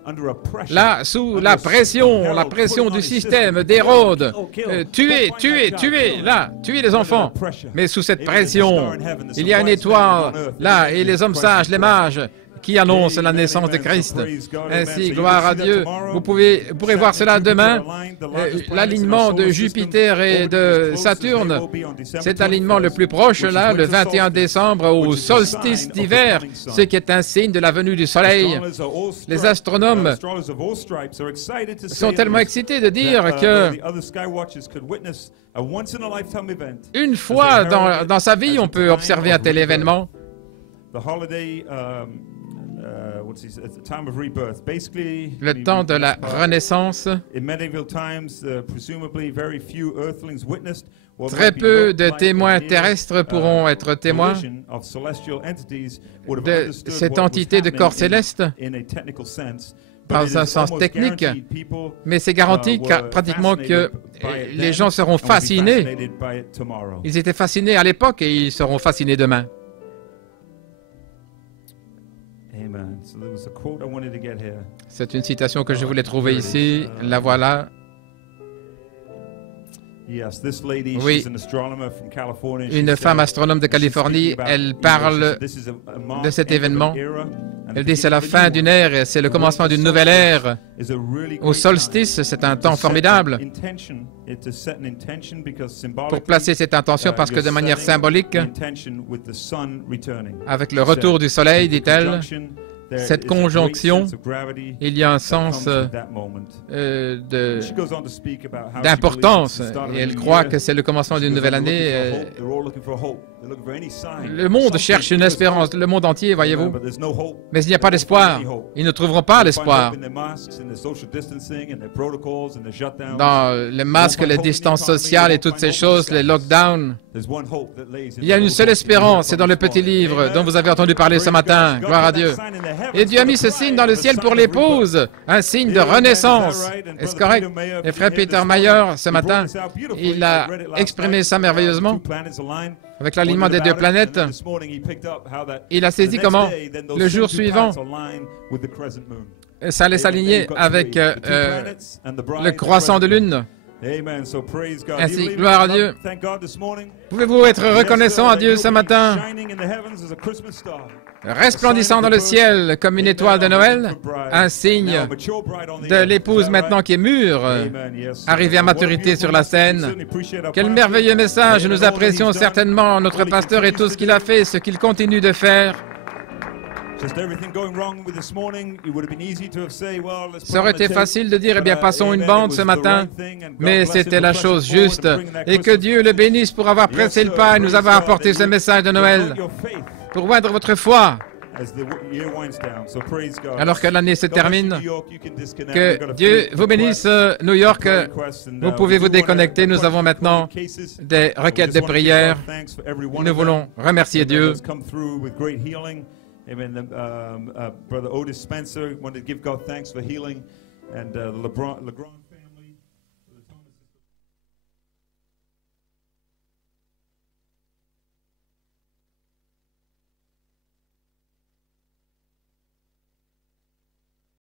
là, sous la pression du système d'Hérode. Tuez, là, tuez les enfants. Mais sous cette pression, il y a une étoile, là, et les hommes sages, les mages, qui annonce la naissance de Christ. Ainsi, gloire à Dieu. Vous pourrez voir cela demain. L'alignement de Jupiter et de Saturne, cet alignement le plus proche, là, le 21 décembre, au solstice d'hiver, ce qui est un signe de la venue du soleil. Les astronomes sont tellement excités de dire que une fois dans sa vie, on peut observer un tel événement. Le temps de la Renaissance, très peu de témoins terrestres pourront être témoins de cette entité de corps céleste dans un sens technique, mais c'est garanti pratiquement que les gens seront fascinés. Ils étaient fascinés à l'époque et ils seront fascinés demain. C'est une citation que je voulais trouver ici. La voilà. Oui, une femme astronome de Californie, elle parle de cet événement. Elle dit c'est la fin d'une ère et c'est le commencement d'une nouvelle ère. Au solstice, c'est un temps formidable pour placer cette intention parce que de manière symbolique, avec le retour du soleil, dit-elle, cette conjonction, il y a un sens d'importance. Et elle croit que c'est le commencement d'une nouvelle année. Le monde cherche une espérance, le monde entier, voyez-vous. Mais il n'y a pas d'espoir. Ils ne trouveront pas l'espoir. Dans les masques, les distances sociales et toutes ces choses, les lockdowns, il y a une seule espérance, c'est dans le petit livre dont vous avez entendu parler ce matin. Gloire à Dieu. Et Dieu a mis ce signe dans le ciel pour l'épouse, un signe de renaissance. Est-ce correct? Et frère Peter Mayer, ce matin, il a exprimé ça merveilleusement. Avec l'alignement des deux planètes, il a saisi comment, le jour suivant, ça allait s'aligner avec le croissant de lune. Ainsi, gloire à Dieu. Pouvez-vous être reconnaissant à Dieu ce matin, resplendissant dans le ciel comme une étoile de Noël, un signe de l'épouse maintenant qui est mûre, arrivée à maturité sur la scène. Quel merveilleux message! Nous apprécions certainement notre pasteur et tout ce qu'il a fait, ce qu'il continue de faire. Ça aurait été facile de dire, eh bien, passons une bande ce matin, mais c'était la chose juste. Et que Dieu le bénisse pour avoir pressé le pas et nous avoir apporté ce message de Noël, pour oindre votre foi. Alors que l'année se termine, que Dieu vous bénisse, New York. Vous pouvez vous déconnecter. Nous avons maintenant des requêtes de prière. Nous voulons remercier Dieu. Amen. Brother Otis Spencer wanted to give God thanks for healing, and the LeGrand